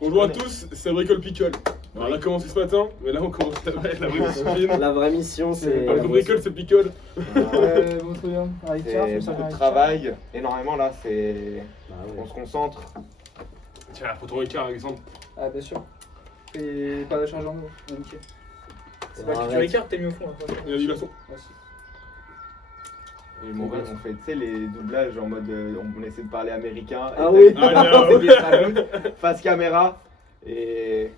Bonjour à tous, c'est Bricole Pickle. Alors, on a commencé ce matin, mais là on commence la vraie discipline. La vraie mission, c'est. Pas le Bricole, c'est Pickle. Vous trouvez bien avec Charles, C'est ça beaucoup avec de travail, énormément là, c'est. Bah ouais. On se concentre. Tiens, faut ton écart, Alexandre. Charles. Ah, bien sûr. Et pas de charge en haut. Ok. C'est pas que tu Arrête. l'écartes, t'es mis au fond. Hein, Il a dit la son. Merci. Et mon rêve, on fait, tu sais, les doublages en mode. On essaie de parler américain. Ah oui. Ah non. Face caméra. Et.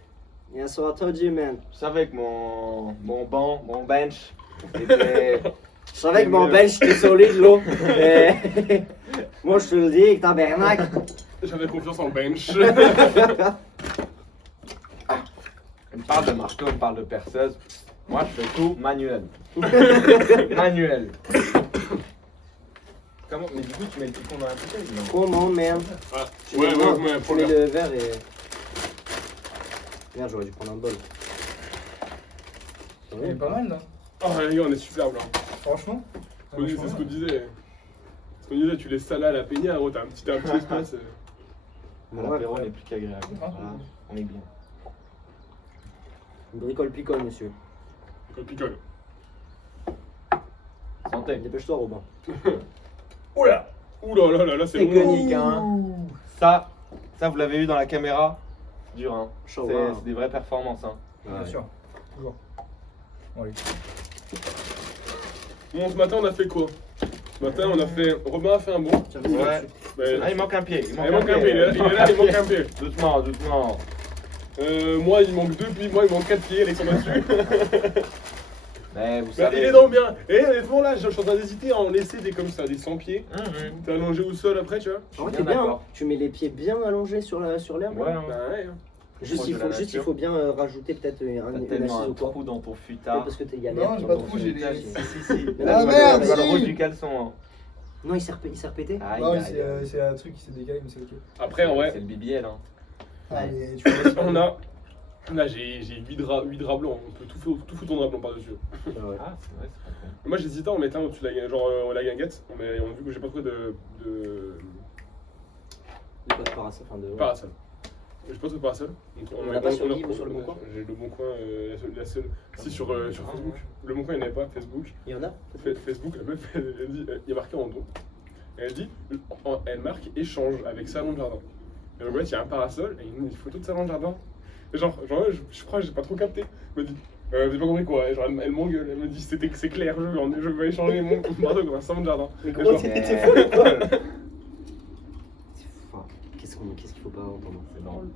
Yeah, so I told you, man. Je savais que mon banc, mon bench, était. Je savais que mon bench était solide, là. Mais moi, je te le dis, tabernacle. J'avais confiance en le bench. On parle de marteau, on parle de perceuse. Moi, je fais tout manuel. Manuel. Comment? Mais du coup, tu mets le picon dans la bouteille, non? Comment, man? Ah, Tu ouais, mets- ouais, non, ouais, tu pour mets le. le verre et. Merde, j'aurais dû prendre un bol. Il est pas mal là. Oh, les gars, on est super blanc. Franchement. C'est ce qu'on disait. Ce qu'on disait, tu laisses ça là à la peignard, t'as un petit espace. L'apéro n'est plus qu'agréable. Ah. Voilà, on est bien. Bricole picole, monsieur. Pickle. Santé. Dépêche-toi, Robin. Oula. Oula là là là, c'est C'est bon. conique, hein. Ça, vous l'avez vu dans la caméra. Dur, hein. Chaud, C'est hein. des vraies performances, hein. Bien sûr. Toujours. Bon, allez. Bon, ce matin, on a fait quoi? Ce matin, on a fait. Robin a fait un bon. Tiens, Ouais. vas-y, Mais- Ah, il manque un pied. Il manque un pied, il est là, il manque un pied. Doucement, doucement. Moi, il manque 2 pieds, moi, il manque 4 pieds, Alexandre dessus. Mais vous Bah, savez. il est dans bien. Et honnêtement, là, je suis en train d'hésiter à en laisser des comme ça, des 100 pieds. Mhm. T'es allongé au sol après, tu vois? En vrai, Bien t'es bien, hein. d'accord. Tu mets les pieds bien allongés sur l'herbe. Ouais, là. hein. Bah ouais. hein. Juste, Proche il de faut, la juste, il nature. faut bien rajouter peut-être T'as une tellement assise un au corps. trou dans ton Peut-être futard. parce que t'es galère. Non, j'ai dans pas ton de trou, j'ai futage, des- et- Si. Mais Ah, là, tu vois, merde, Tu vois le si. rouge du caleçon. Hein. Non, il s'est repété. Aïe, Non, aïe, c'est aïe. c'est un truc qui s'est décalé, mais c'est ok. Après, en vrai, C'est le BBL. Hein. Ah, mais tu vois, on a. Là, j'ai 8 draps blancs. On peut tout foutre en drap blanc par-dessus. Ouais. Ah, c'est vrai, c'est pas con. Moi, j'hésitais à en mettre un au-dessus de la, genre, la guinguette. Mais vu que j'ai pas trouvé de Pas de parasol, enfin de. parasol. J'ai pas trouvé de parasol. Donc, On l'a pas sur Guy ou sur Le Bon Coin? J'ai Le Bon Coin, la seule. Si, sur Facebook. Le Bon Coin, il n'y en avait pas, Facebook. Il y en a? Facebook, la meuf, elle dit, il y a marqué en don. Elle dit, elle marque échange avec salon de jardin. Et donc, ouais, il y a un parasol et une photo de salon de jardin. Et genre je crois que j'ai pas trop capté. Elle me dit, vous avez pas compris quoi? Et genre, elle m'engueule, elle me dit, c'est clair, je vais échanger mon parasol contre un salon de jardin. Mais Et gros, genre, t'es folle ou quoi? Enfin, qu'est-ce qu'il faut pas entendre? C'est drôle.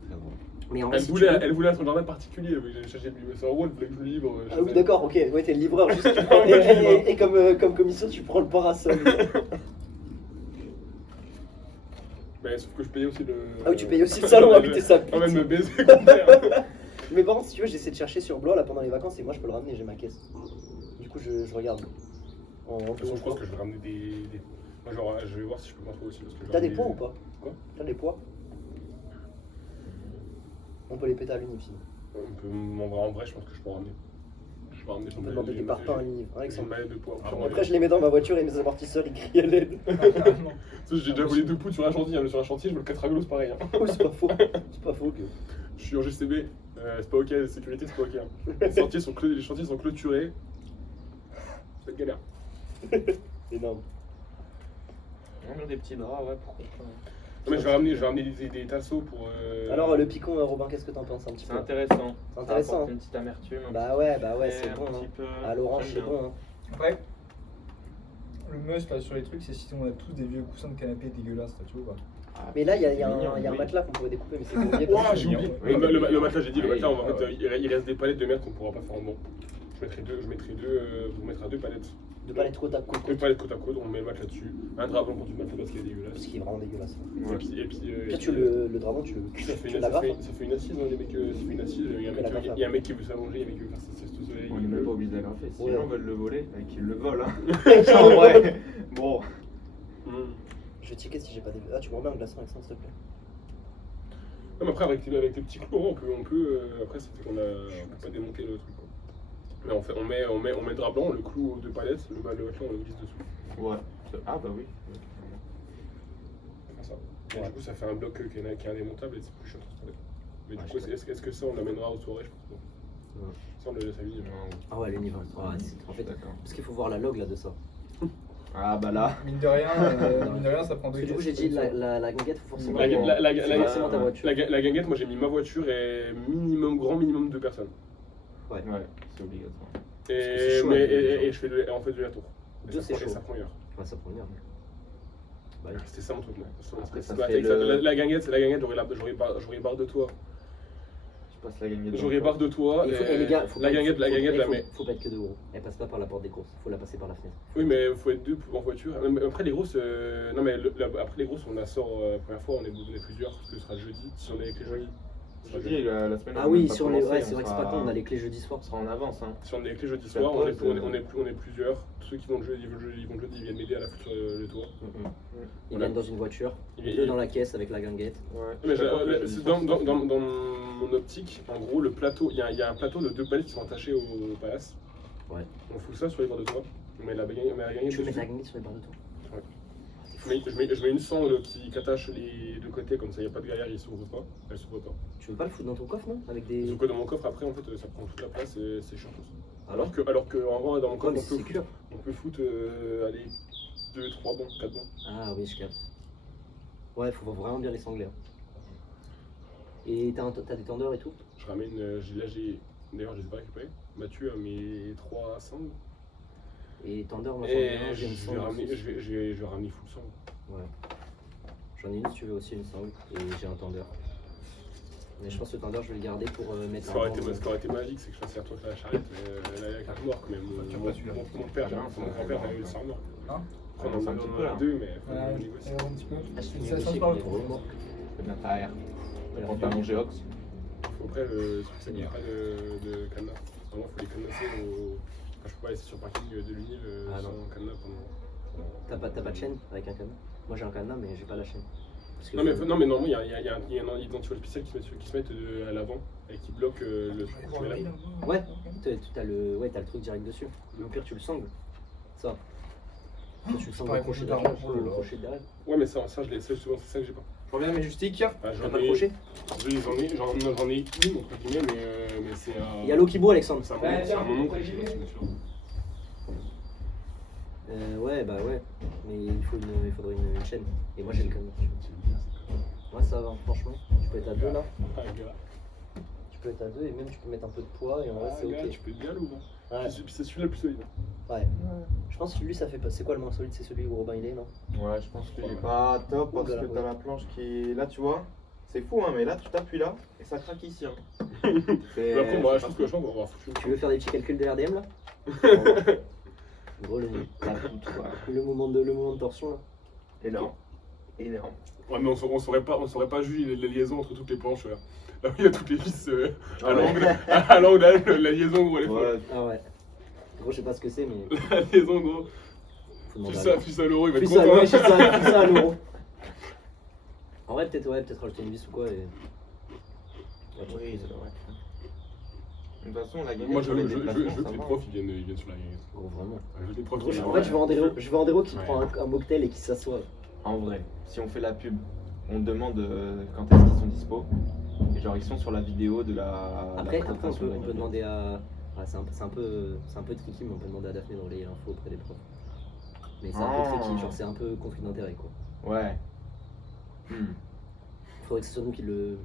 C'est très drôle. Mais en vrai, elle si voulait tu veux- un salon de jardin particulier, j'ai cherché le salon elle voulait que je le livre. Ah oui, d'accord, ok. Ouais, t'es le livreur, juste tu Ah, prends- ouais, je suis livreur. et comme commission, tu prends le parasol. Mais sauf que je payais aussi le. Ah oui, tu payes aussi le salon, ah oui, t'es ça. Quand même me baiser comme ça. Mais par contre, si tu veux, j'essaie de chercher sur Blois là pendant les vacances et moi je peux le ramener, j'ai ma caisse. Du coup, je regarde. En De toute façon, je pense que je vais ramener des. Moi, genre, je vais voir si je peux m'en trouver aussi. Parce que je vais T'as des ramener poids ou pas? Quoi? T'as des poids? On peut les péter à l'unif sinon. On peut en vrai, je pense que je peux en ramener. Je peux ramener. On peut demander des parpaings à l'unif. J'ai une Alexandre. mallette de poids. Après, je les mets dans ma voiture et mes amortisseurs ils crient à l'aide. J'ai déjà volé 2 poutres sur un chantier. Sur un chantier, je veux le 4 aglos pareil. Hein. Oh, c'est pas faux. C'est pas faux que. Je suis en GCB. C'est pas ok, la sécurité, c'est pas ok. Hein. Les chantiers sont clôturés. C'est galère. Énorme. On met des petits draps, ouais, pourquoi pas. Non, mais je vais ramener des tasseaux pour. Alors, le picon, Robin, qu'est-ce que t'en penses un petit C'est peu? intéressant. C'est intéressant, Ça apporte hein. une petite amertume. Bah ouais, un c'est bon. petit Hein. peu. À l'orange, c'est J'aime bien. bon. Hein. Après, le must là sur les trucs, c'est si on a tous des vieux coussins de canapé dégueulasses, là, tu vois. Quoi. Ah, Mais là, il y a c'est mignon, un oui. matelas qu'on pourrait découper, mais c'est oublié. Ouah, j'ai oublié. Oui, Le matelas, j'ai dit, le oui, matelas, en ouais, fait, ouais. il reste des palettes de merde qu'on pourra pas faire en bon. Je mettrai deux palettes. De pas être côte à côte. Deux palettes côte à côte, on met le matelas dessus. Un drap blanc contre une matelas parce qu'il est Parce dégueulasse. qu'il est vraiment dégueulasse. Ouais. Et puis, Là, tu le drap, tu ça fait, tu une, l'aggrafes. ça fait une assise, hein, les mecs, ça fait une assise. Il y a un mec qui veut s'allonger, il y a un mec qui veut faire sa sieste au soleil. On n'est même pas obligé d'agrafer. Si Ouais. les gens veulent le voler, qu'ils le volent. Hein. En vrai. Bon. Je vais checker si j'ai pas des. Ah, tu me remets un glaçon, Alexandre, s'il te plaît. Non, mais après, avec tes petits clous, on peut après, ça fait qu'on peut pas démonter le truc. Quoi. Mais on met le drap blanc, le clou de palette, le matelas, on le glisse dessus. Ouais. Ah bah oui. On fait ça. Et du coup, ça fait un bloc qui est indémontable et c'est plus chiant de transporter. Mais du coup, est-ce que ça, on l'amènera aux soirées? Je pense pas. Ouais. Ça, on le laisse à lui. Ah ouais, le niveau. Ouais, en fait, D'accord. parce qu'il faut voir la log là de ça. Ah bah là. Mine de rien, ça prend Parce deux que du coup, j'ai dit la guinguette, faut forcément. La forcément ta voiture. La guinguette, moi j'ai mis ma voiture et grand minimum 2 personnes. Ouais, c'est obligatoire. que c'est chaud, Et je fais en fait de la tour. Et Deux, ça c'est prend- et chaud. ça prend une heure. Ouais, ça prend une heure. Bah, oui. C'était ça mon truc. Après, ça Bah, fait le- la guinguette, j'aurais barre de toit. Tu passes la gagnette. J'aurais barre de toit. Et les gars, faut la pas- guinguette, faut- mais. Faut pas être que deux gros. Elle passe pas par la porte des courses, faut la passer par la fenêtre. Oui, mais il faut être deux en voiture. Après les grosses, non mais après les grosses, on la sort la première fois, on est plusieurs, parce que ce sera jeudi, si on est avec les jeudi. Je dis, la semaine. Ah oui, sur les. Ouais, c'est vrai que c'est pas con, on a les clés jeudi soir. On sera en avance, hein. Si on est avec les jeudi Ça soir, on est pose, plusieurs. Ceux qui vont le jeudi, ils viennent m'aider à la foutre sur le toit. Ils viennent dans une voiture, Il- deux dans la caisse avec la guinguette. Ouais. Mais Je sais pas que c'est jeudi dans soir, mon optique, en gros, le plateau, il y a un plateau de 2 palettes qui sont attachés au palace. Ouais. On fout ça sur les bords de toit. On met la guinguette Tu veux mettre dessus. la guinguette sur les barres de toit? Ouais. Je mets une sangle qui attache les deux côtés, comme ça il n'y a pas de galère, elle s'ouvre pas. Tu veux pas le foutre dans ton coffre, non? Avec des. Sauf que dans mon coffre, après, en fait, ça prend toute la place et c'est chiant. Alors Alors que en vrai, dans mon Ouais, coffre, mais c'est sûr. on peut foutre, allez, 2, 3 bons, 4 bons. Ah oui, je capte. Ouais, faut vraiment bien les sangler. Hein. Et t'as des tendeurs et tout? Je ramène, d'ailleurs, je les ai pas récupérés. Mathieu a mes 3 sangles. Et tendeurs, moi j'en ai Et un, j'ai une je sangle. vais ramener full sangle. Ouais. J'en ai une si tu veux aussi, une sangle. Et j'ai un tendeur. Mais je pense que le tendeur, je vais le garder pour mettre Ce un qui aurait banc. ce qui aurait été magique, c'est que je fasse toi avec la charrette, mais là, avec la remorque, quand même. Mon père, mon grand-père avait eu le sang. Hein Après, Ouais, c'est un petit peu, là. deux, mais Voilà, faut négocier. un petit peu. Ah, je suis Ça négocié change pas avec le les trop. remorques. C'est bien ta air. Prends ta manger Ox. Après, il n'y a pas de cadenas. Vraiment, il faut les cadenasser au. Enfin, je peux pas laisser sur le parking de l'Unil Ah, sans non. cadenas pendant. T'as pas de chaîne avec un cadenas? Moi j'ai un cadenas, mais j'ai pas la chaîne. Parce que Non, mais normalement, il y a un identifiant spécial qui se met à l'avant et qui bloque le truc. Tu mets là. Ouais, t'as le truc direct dessus. Au pire, tu le sangles. Ça. Toi, tu le sangles pas au crochet évident, derrière. oh là là. Au crochet derrière. Ouais, mais ça, je l'ai, c'est souvent c'est ça que j'ai pas. Je reviens à mes justiques. Ah, T'as pas le crochet? J'en ai une, entre guillemets, mais c'est. Il y a l'eau qui bout, Alexandre. C'est Ouais, un tiens, moment que faut j'ai y aller. Ouais, bah ouais. Mais il faudrait une chaîne. Et moi j'ai le cadenas. Ouais, ça va, franchement. Tu peux être à deux là. Ah, gars. Tu peux être à deux et même tu peux mettre un peu de poids et en vrai Ah, c'est gars, ok. tu peux être bien lourd. Ouais. C'est celui-là le plus solide. Ouais. Je pense que lui ça fait pas. C'est quoi le moins solide? C'est celui où Robin il est, non? Ouais, je pense qu'il est pas top parce Oula, que t'as ouais. la planche qui est là, tu vois. C'est fou, hein, mais là tu t'appuies là et ça craque ici. Hein. Mais après, moi, je pense qu'on va avoir foutu. Tu veux faire des petits calculs de RDM là? Gros, le moment de torsion là. Énorme. Énorme. Ouais, mais on saurait pas juger les liaisons entre toutes les planches. Là où il y a toutes les vis à l'angle, la liaison gros, elle est folle. Ouais, Ah ouais. Gros, je sais pas ce que c'est, mais La liaison gros. faut demander Plus ça à l'euro, il va être Plus ça, content. ouais, plus ça à l'euro. En vrai, peut-être rajouter une vis ou quoi et. oui, c'est vrai. De toute façon, la gagnette, Moi, je sur veux les que les déplacements, profs ils viennent sur la guinguette. Gros, vraiment. Je veux que les profs Gros, ils en viennent. fait, je veux Andero qui Ouais. prend un mocktail et qui s'assoit. En vrai, si on fait la pub, on demande quand est-ce qu'ils sont dispo. Et genre, ils sont sur la vidéo de la. Après, la on présentation de la peut gagnette. demander à. Ouais, c'est un peu tricky, mais on peut demander à Daphné de relayer l'info auprès des profs. Mais c'est un peu Oh. tricky, genre c'est un peu conflit d'intérêt quoi. Ouais. Faudrait que ce soit nous qui le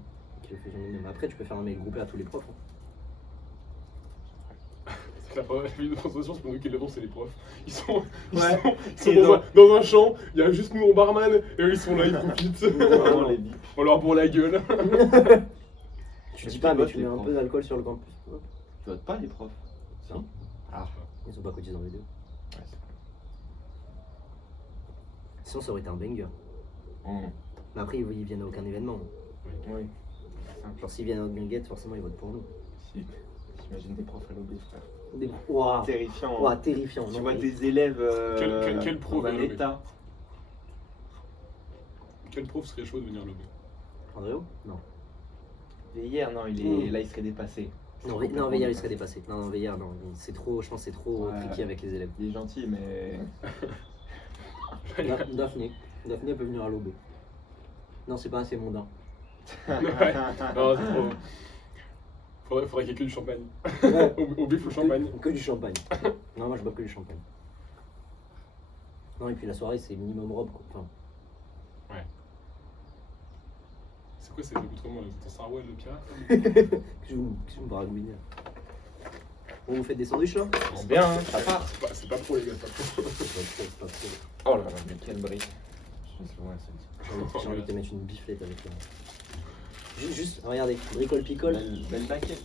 faisions nous-mêmes. Après, tu peux faire un mail groupé à tous les profs. Hein. C'est que la première vidéo de présentation, c'est pas nous qui l'avons, c'est les profs. Ils sont C'est dans un champ, il y a juste nous en barman, et eux ils sont là, ils profitent. Vraiment, les bips. On leur bourre la gueule. Tu Est-ce dis pas, qu'ils mais votent, tu les mets un profs peu d'alcool sur le campus. Tu votes pas les profs? Si. Non. Ah. Ils ont pas cotisé dans les deux. Ouais, c'est Sinon, ça aurait été un banger. vrai. Mais après, ils viennent à aucun événement. Oui. Genre, s'ils viennent à notre guinguette, forcément, ils votent pour nous. Si. J'imagine des profs à l'OB, frère. Waouh! Terrifiant. Waouh, Hein. terrifiant. Tu non, vois mais- des élèves Quel prof dans un à l'OB? état. Quel prof serait chaud de venir lever? Andréo? Non. Et hier, non, là, il serait dépassé. Non, Veillard, il serait dépassé. Non, Veillard, non. C'est trop, je pense que c'est trop Ouais. tricky avec les élèves. Il est gentil, mais. Daphné. Daphné peut venir à l'OB. Non, c'est pas assez mondain. Ouais. Non, c'est trop. Faudrait qu'il y ait que du champagne. Ouais. Au bif, au champagne. Que du champagne. Non, moi je bois que du champagne. Non, et puis la soirée, c'est minimum robe, quoi. Enfin, C'est quoi ces accoutrements là? Ton Sarwell de pirate? qu'est-ce que vous me baragouinez? Bon, vous faites des sandwichs là? C'est bien, hein, ça part. C'est pas pro, les gars, c'est pas pro. C'est pas trop. Oh là là, mais quelle brique. Je sais pas, c'est J'ai envie de te mettre une biflette avec toi. Juste, regardez, bricole picole. belle baguette.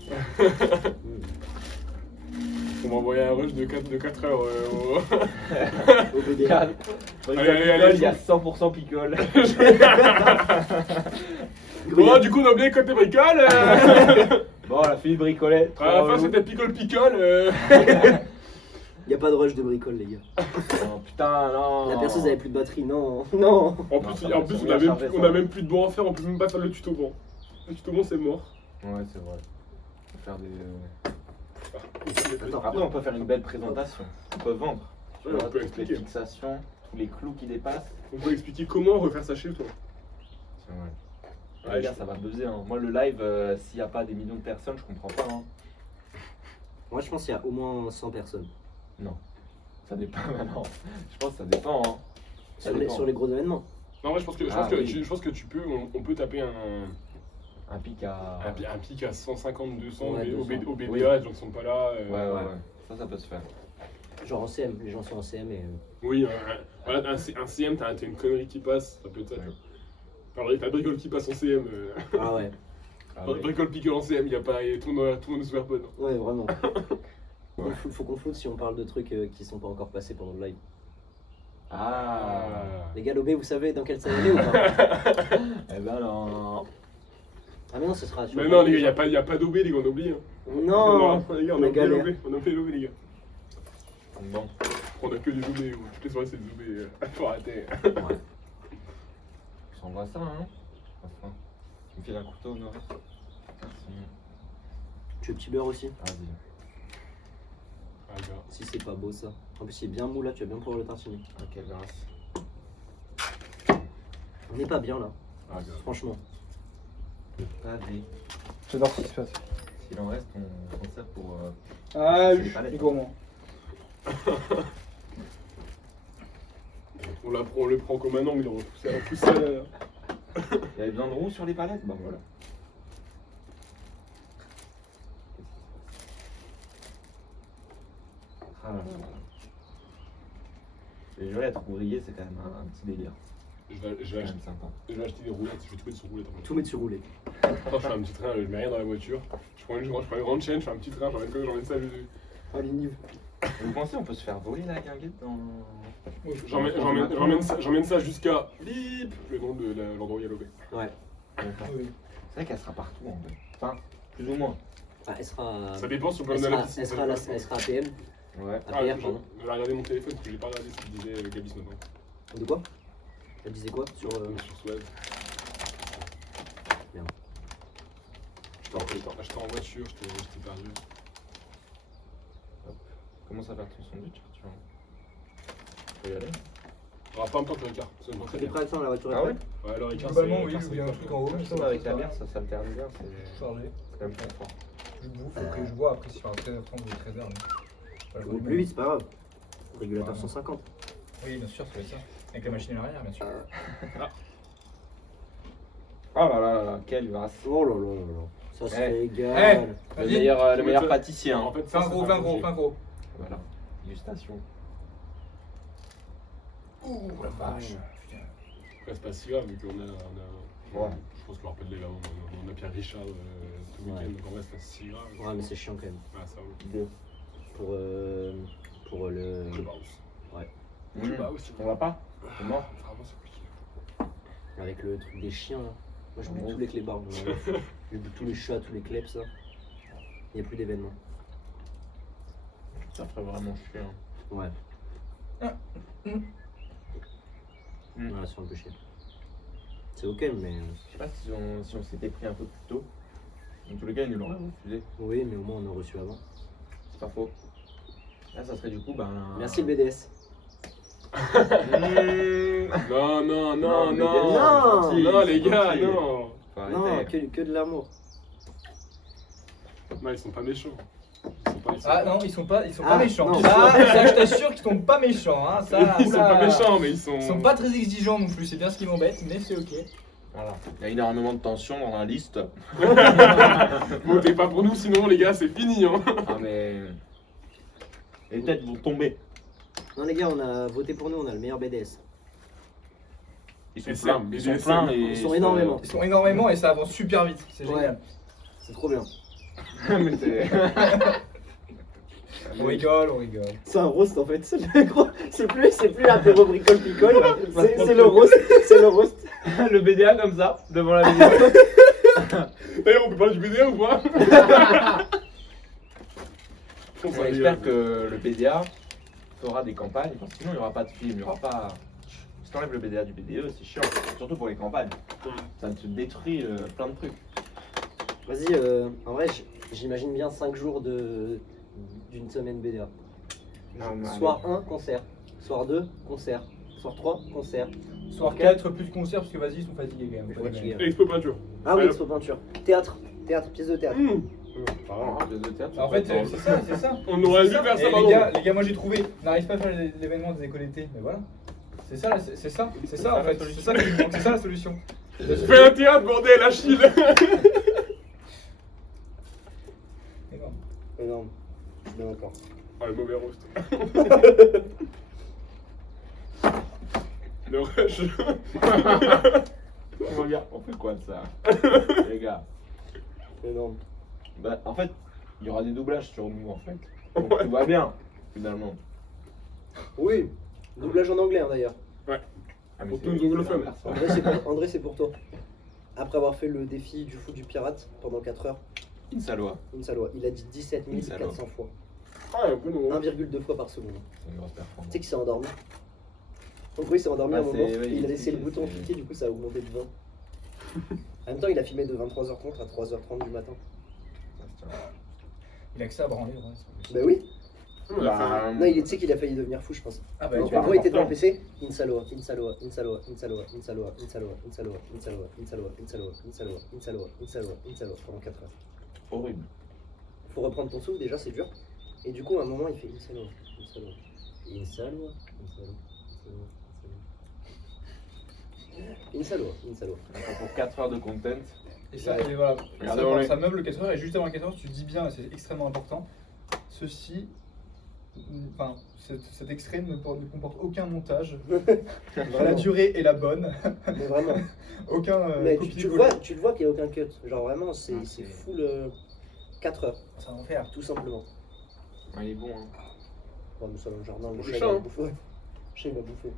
On m'a envoyé un rush de 4 heures Au BD. Regarde, allez, il y a 100% picole. Bon, du coup, on a oublié côté bricole. Bon, la fille bricolait. À la fin, c'était picole. Y a pas de rush de bricole, les gars. Oh putain, non. La perceuse avait plus de batterie, non. Non. En plus, ça va, ça on va a charger, on ça. a même plus de banc à faire, on peut même pas faire le tuto banc. Le tuto banc, c'est mort. Ouais, c'est vrai. On peut faire des. Attends, Après, on peut faire une belle présentation. On peut vendre. Tu Ouais, vois, on peut toutes les expliquer. fixations, tous les clous qui dépassent. On peut expliquer comment refaire ça chez toi. C'est vrai. Ouais, Les gars, ça va buzzer. Hein. Moi, le live, s'il n'y a pas des millions de personnes, je comprends pas. Hein. Moi, je pense qu'il y a au moins 100 personnes. Ça dépend maintenant. Je pense que ça dépend. Hein. Ça dépend. Sur les gros événements. Non, ouais, je pense que, Oui. je pense que tu peux, on peut taper Un pic à. un pic à 150, 200 Ouais, au 200. BDA, Oui. les gens ne sont pas là. Ouais. Ça peut se faire. Genre en CM, les gens sont en CM et. Oui, voilà, un CM, t'as une connerie qui passe, ça peut être ça. Ouais. Alors, t'as bricole qui passe en CM. Ah ouais. Ah, ouais. Bricole piqueur en CM, tout le monde est sous AirPod. Ouais, vraiment. Ouais. Faut qu'on floute si on parle de trucs qui sont pas encore passés pendant le live. Ah. Les gars, l'OB, vous savez dans quelle salle il est ou pas? Eh ben non. Ah mais non, ce sera sur. Mais non, les gars, y a pas d'OB, les gars, on oublie. Hein. Non. Les gars, on a galère. on a oublié l'OB, les gars. Bon. On a que des OB, toutes les soirées c'est des OB. Faut arrêter. Ouais. Je s'envoie ça, hein. Enfin. Tu me files un couteau, Honoré. Merci. Tu veux petit beurre aussi? Vas-y. Ah, gars. Si c'est pas beau ça. En plus, il est bien mou là, tu vas bien pouvoir le tartiner. Ok, grâce. On n'est pas bien là, Ah, gars. franchement. Vas-y. J'adore ce qui se passe. S'il en reste, on sert pour. Ah C'est oui, des palettes. les gourmands. On le prend comme un angle, on pousse ça. Il y avait besoin de roues sur les palettes. Bah voilà. Ah là là. Les jurés être ouvrier, c'est quand même un petit délire. Je C'est vais quand acheter. même sympa. Je vais acheter des roulettes, je vais tout mettre sur roulette. Tout mettre sur roulé. Attends, je fais un petit train, je mets rien dans la voiture. Je prends une grande chaîne, je fais un petit train, j'emmène ça. Ah, les niveaux. Vous pensez on peut se faire voler la guinguette dans. J'emmène ça jusqu'à bip, le nom de l'endroit où il y a l'OB. Ouais. D'accord. Oui. C'est vrai qu'elle sera partout en fait. Enfin, plus ou moins. Ah, elle sera. Ça dépend si on peut Elle amener à la sera, piscine. elle sera APM. Ouais. Ah, APR, pardon. je vais regarder mon téléphone parce que j'ai pas regardé ce qu'il disait Gabi ce matin. De quoi? Elle disait quoi sur. Sur Swag. Merde. J'étais en voiture, j'étais perdu. Commence à faire ton sandwich, Arthur. Tu peux y aller? Ah, pas importe le Ricard. C'est n'importe T'es quel. prêt à ça, la voiture est Ah ouais? prête? Ouais, le Ricard, Globalement, oui, Ricard, il y a un truc en haut. Je trouve avec la bière, ça s'alterne bien. C'est Chargé. quand même confort. Je bouffe, après je bois, après si je fais un 13h30 ou 13h. Ou plus vite, c'est pas grave. Régulateur Ouais. 150. Oui, bien sûr, ça va être ça. Avec la machine à l'arrière, bien sûr. Oh là là là là, quelle grâce. Oh là là là là. Ça se Eh. régale. Le Vas-y. meilleur pâtissier. En Hein. fait, Fais un gros, fais un gros, fais un gros. Voilà. Dégustation. Ouh, la vache. Putain. Après, c'est pas si grave vu qu'on a. Ouais. Je pense qu'on rappelle les gars, on a Pierre Richard tout le Ouais. week-end, donc en vrai, c'est pas si grave. Ouais, mais c'est chiant quand même. Ah, ça va. Deux. Pour le. Je bounce. Mmh. aussi. On va pas? C'est mort. Vraiment, c'est compliqué. Avec le truc des chiens là. Moi je bute tous les clébards. Je bute tous les chats, tous les cleps ça. Il n'y a plus d'événements. Ça ferait vraiment chier. Hein. Ouais. Mm. Ouais, c'est un peu chier. C'est ok, mais. Je sais pas si on s'était pris un peu plus tôt. Dans tous les cas, ils nous l'auraient refusé. Oui, mais au moins on a reçu avant. C'est pas faux. Là, ça serait du coup, ben. Merci le BDS. Non, non, non, Non, mais non. non, Non, les c'est gars, gentil. non. Faut Non, arrêter. que de l'amour. Non, ils sont pas méchants. Ils sont Ah non, ils sont pas Ah, méchants. non. Ça, je t'assure qu'ils sont pas méchants. Hein. Ça, Ils sont ça- pas méchants, mais ils sont. Ils sont pas très exigeants non plus, c'est bien ce qui m'embête, mais c'est ok. Voilà. Il y a énormément de tension dans la liste. Votez pas pour nous, sinon, les gars, c'est fini. Hein. Ah, mais. Les têtes vont tomber. Non, les gars, on a voté pour nous, on a le meilleur BDS. Ils sont Et pleins. c'est- Ils sont et pleins c'est- et. Ils sont énormément. Ils sont énormément et ça avance super vite, c'est Ouais. génial. C'est trop bien. Mais c'est. On rigole, on rigole. C'est un roast en fait. C'est plus l'apéro bricole picole. C'est le roast. C'est le roast. Le BDA comme ça, devant la vidéo. D'ailleurs, on peut parler du BDA ou pas J'espère que le BDA fera des campagnes, parce que sinon il n'y aura pas de film, il n'y aura pas. Si t'enlèves le BDA du BDE, c'est chiant, surtout pour les campagnes. Ça te détruit plein de trucs. Vas-y, en vrai, j'imagine bien 5 jours d'une semaine BDA. Soir 1, concert. Soir 2, concert. Soir 3, concert. Soir 4, plus de concerts parce que vas-y, ils sont fatigués quand même. Je suis fatigué. Expo peinture. Ah oui, Ouais. expo peinture. Théâtre, pièce de théâtre. En fait, c'est ça. On aurait dû C'est ça. faire ça, Et pardon. les gars, moi j'ai trouvé, on n'arrive pas à faire l'événement des écoles d'été, mais voilà. C'est ça en fait, c'est ça qui nous manque, c'est ça la solution. Fais un théâtre, bordel, Achille. Énorme. Énorme. Je suis bien d'accord. Ah, le mauvais roast. Le rush. Regarde, on fait quoi de ça les gars? Énorme. Bah, en fait, il y aura des doublages sur nous en fait. Donc tout va bien, finalement. Oui. Doublage en anglais hein, d'ailleurs. Ah, mais Pour c'est- tous nos anglophones. c'est l'inverse. André, c'est pour toi. Après avoir fait le défi du fou du pirate pendant 4 heures, Insalois, Insalois, il a dit 17 400 fois. Ah, un peu non. 1,2 fois par seconde. c'est une grosse Tu performance. sais qu'il s'est endormi. Donc oui, il s'est endormi à un Bah, moment. c'est- oui, Il a laissé le c'est- bouton c'est- cliquer, du coup ça a augmenté de 20. En même temps, il a filmé de 23h30 à 3h30 du matin. Il a que ça à branler. Ouais. Bah oui. Bah, Non, tu sais qu'il a failli devenir fou, je pense. Ah bah, En tu gros, vois. il était devant le PC. Insaloa, Insaloa, Insaloa, Insaloa, Insaloa, Insaloa, Insaloa, Insaloa, Insaloa, Insaloa, Insaloa, Insaloa, Insaloa, Insaloa, pendant 4 heures. horrible. Faut reprendre ton souffle, déjà c'est dur. Et du coup, à un moment, il fait Insaloa, Insaloa, Insaloa, Insaloa, Insaloa, Insaloa. Pour 4 heures de content, Et ça, et voilà. Regardez, Ça, on est- ça meuble 4 heures et juste avant 4 heures, tu dis bien, et c'est extrêmement important. Ceci, enfin, cet extrait ne comporte aucun montage. La Vraiment. durée est la bonne. Mais vraiment. Aucun Mais copier-coller. tu le vois qu'il n'y a aucun cut. Genre vraiment, c'est Ah, c'est- full 4 heures, Ça va en faire. tout simplement. ah, il est bon. Hein. Bon, nous sommes dans le jardin, le Le chat chat, il va hein. bouffer. Le chat il va bouffer.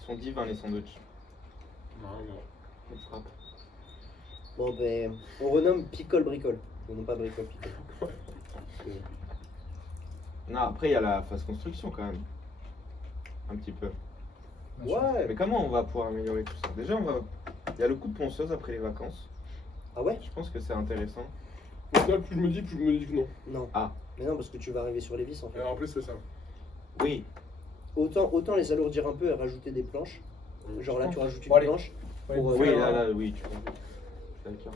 Ils sont divins les sandwichs. Non, non. On frappe. Bon ben, on renomme Picole Bricole. Non pas Bricole, Picole. Parce que- Non, après il y a la phase construction quand même. Un petit peu. Bien sûr. Ouais. Mais comment on va pouvoir améliorer tout ça? Déjà, il y a le coup de ponceuse après les vacances. Ah ouais? Je pense que c'est intéressant. Là, plus je me dis que non. Non. Ah. Mais non, parce que tu vas arriver sur les vis en fait. Alors, en plus, c'est ça. Oui. Autant les alourdir un peu et rajouter des planches. Genre là, tu rajoutes une Bon, allez. planche. Ouais, Pour, Oui, faire- là, oui, tu comprends. D'accord.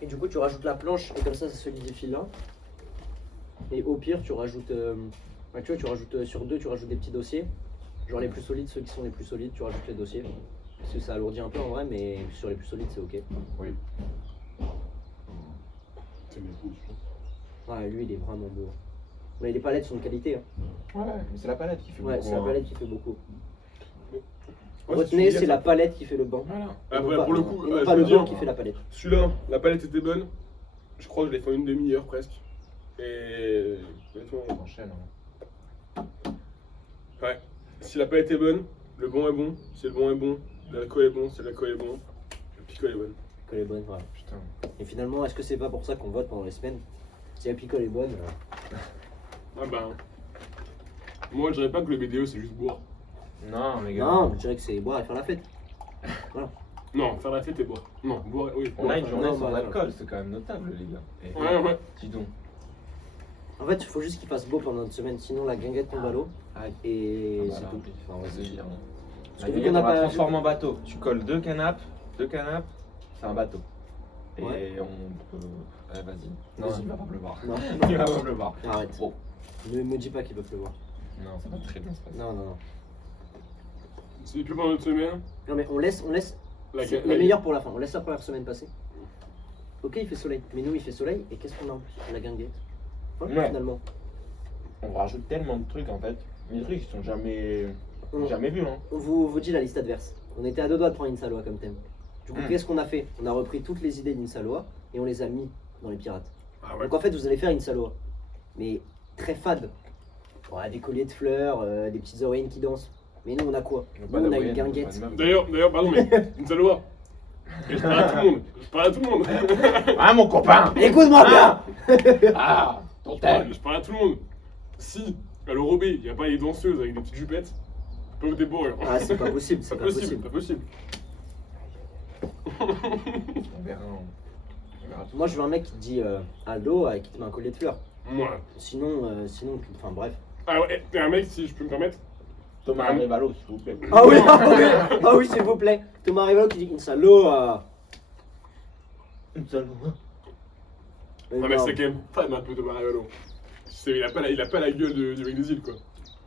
Et du coup, tu rajoutes la planche et comme ça se solidifie là. Et au pire, tu rajoutes. Tu vois, tu rajoutes sur deux, tu rajoutes des petits dossiers. Genre les plus solides, ceux qui sont les plus solides, tu rajoutes les dossiers. Parce que ça alourdit un peu en vrai, mais sur les plus solides, c'est ok. Oui. C'est mes goûts, je pense. Ouais, lui, il est vraiment beau. Mais les palettes sont de qualité. Hein. Ouais, mais c'est la palette qui fait Ouais, beaucoup, c'est la hein. palette qui fait beaucoup. Ouais, Retenez, si tu c'est dis la ça. palette qui fait le banc. Voilà. Et non Après, pas- pour le coup, et non ouais, pas je le veux dire, banc qui fait la palette. Celui-là, la palette était bonne. Je crois que je l'ai fait en une demi-heure presque. Et. honnêtement, On enchaîne. Hein. ouais. Si la palette est bonne, le bon est bon. Si le bon est bon, l'alcool est bon. Si l'alcool est bon, le picole est bonne. Que les bonnes, voilà. Putain. Et finalement, est-ce que c'est pas pour ça qu'on vote pendant les semaines? Si la picole est bonne, Ah bah. Moi, je dirais pas que le BDE c'est juste boire. Non, les gars. non, je dirais que c'est boire et faire la fête. Non, faire la fête et boire. Non, boire, oui. On a une Ouais, journée non, sans bah, alcool, c'est quand même notable, les gars. Et- Ouais, ouais. Dis donc. En fait, il faut juste qu'il fasse beau pendant une semaine, sinon la guinguette tombe à l'eau. Aïe. Et Ah bah c'est là, tout. oui. Enfin, ouais, C'est dire. Parce La que vu guinguette, qu'on on n'a la pas. transforme en bateau. Tu colles deux canapes, c'est un bateau. Et Ouais. on peut. Allez, vas-y. Non, Vas-y. il va pas pleuvoir. Non, Il va pas pleuvoir. arrête. Bon. Ne me dis pas qu'il va pleuvoir. Non, ça va très bien se passer. Non, non, non. C'est plus pendant une semaine. Non, mais on laisse La c'est les meilleurs pour la fin. On laisse la première semaine passer. Ok, il fait soleil. Mais nous, il fait soleil. Et qu'est-ce qu'on a en plus? La guinguette. Enfin, Ouais. finalement. On rajoute tellement de trucs en fait. Des trucs qui sont jamais On, vus. Hein. on vous dit la liste adverse. On était à deux doigts de prendre Insaloa comme thème. Du coup, Mm. qu'est-ce qu'on a fait? On a repris toutes les idées d'Insaloa et on les a mis dans les pirates. Ah ouais. Donc en fait, vous allez faire Insaloa. Mais très fade. Ouais, des colliers de fleurs, des petites oreilles qui dansent. Mais nous, on a quoi? Pas Nous, on a d'Hawaïenne, une guinguette. pas de meuf. D'ailleurs, pardon, mais une saloie. Et je parle à tout le monde. Je parle à tout le monde. Ah mon copain. Écoute-moi bien! Ah ton Je parle, thème. je parle à tout le monde. Si à l'Eurobé, il n'y a pas les danseuses avec des petites jupettes, ils peuvent débourrer. Ah, c'est pas possible, C'est c'est pas pas possible, possible. pas possible. On verra. On verra tout. Moi, je veux un mec qui te dit Aldo, qui te met un collier de fleurs. Moi. Sinon, enfin bref. Ah ouais, t'es un mec, si je peux me permettre. Thomas Arevalo, s'il vous plaît. Ah oui, ah oui, s'il vous plaît. Thomas Rivalo qui dit Insaloa. Une seule. Non, mais c'est quand même pas de ma peu de Maravalo. Il a pas la gueule du mec des îles, quoi.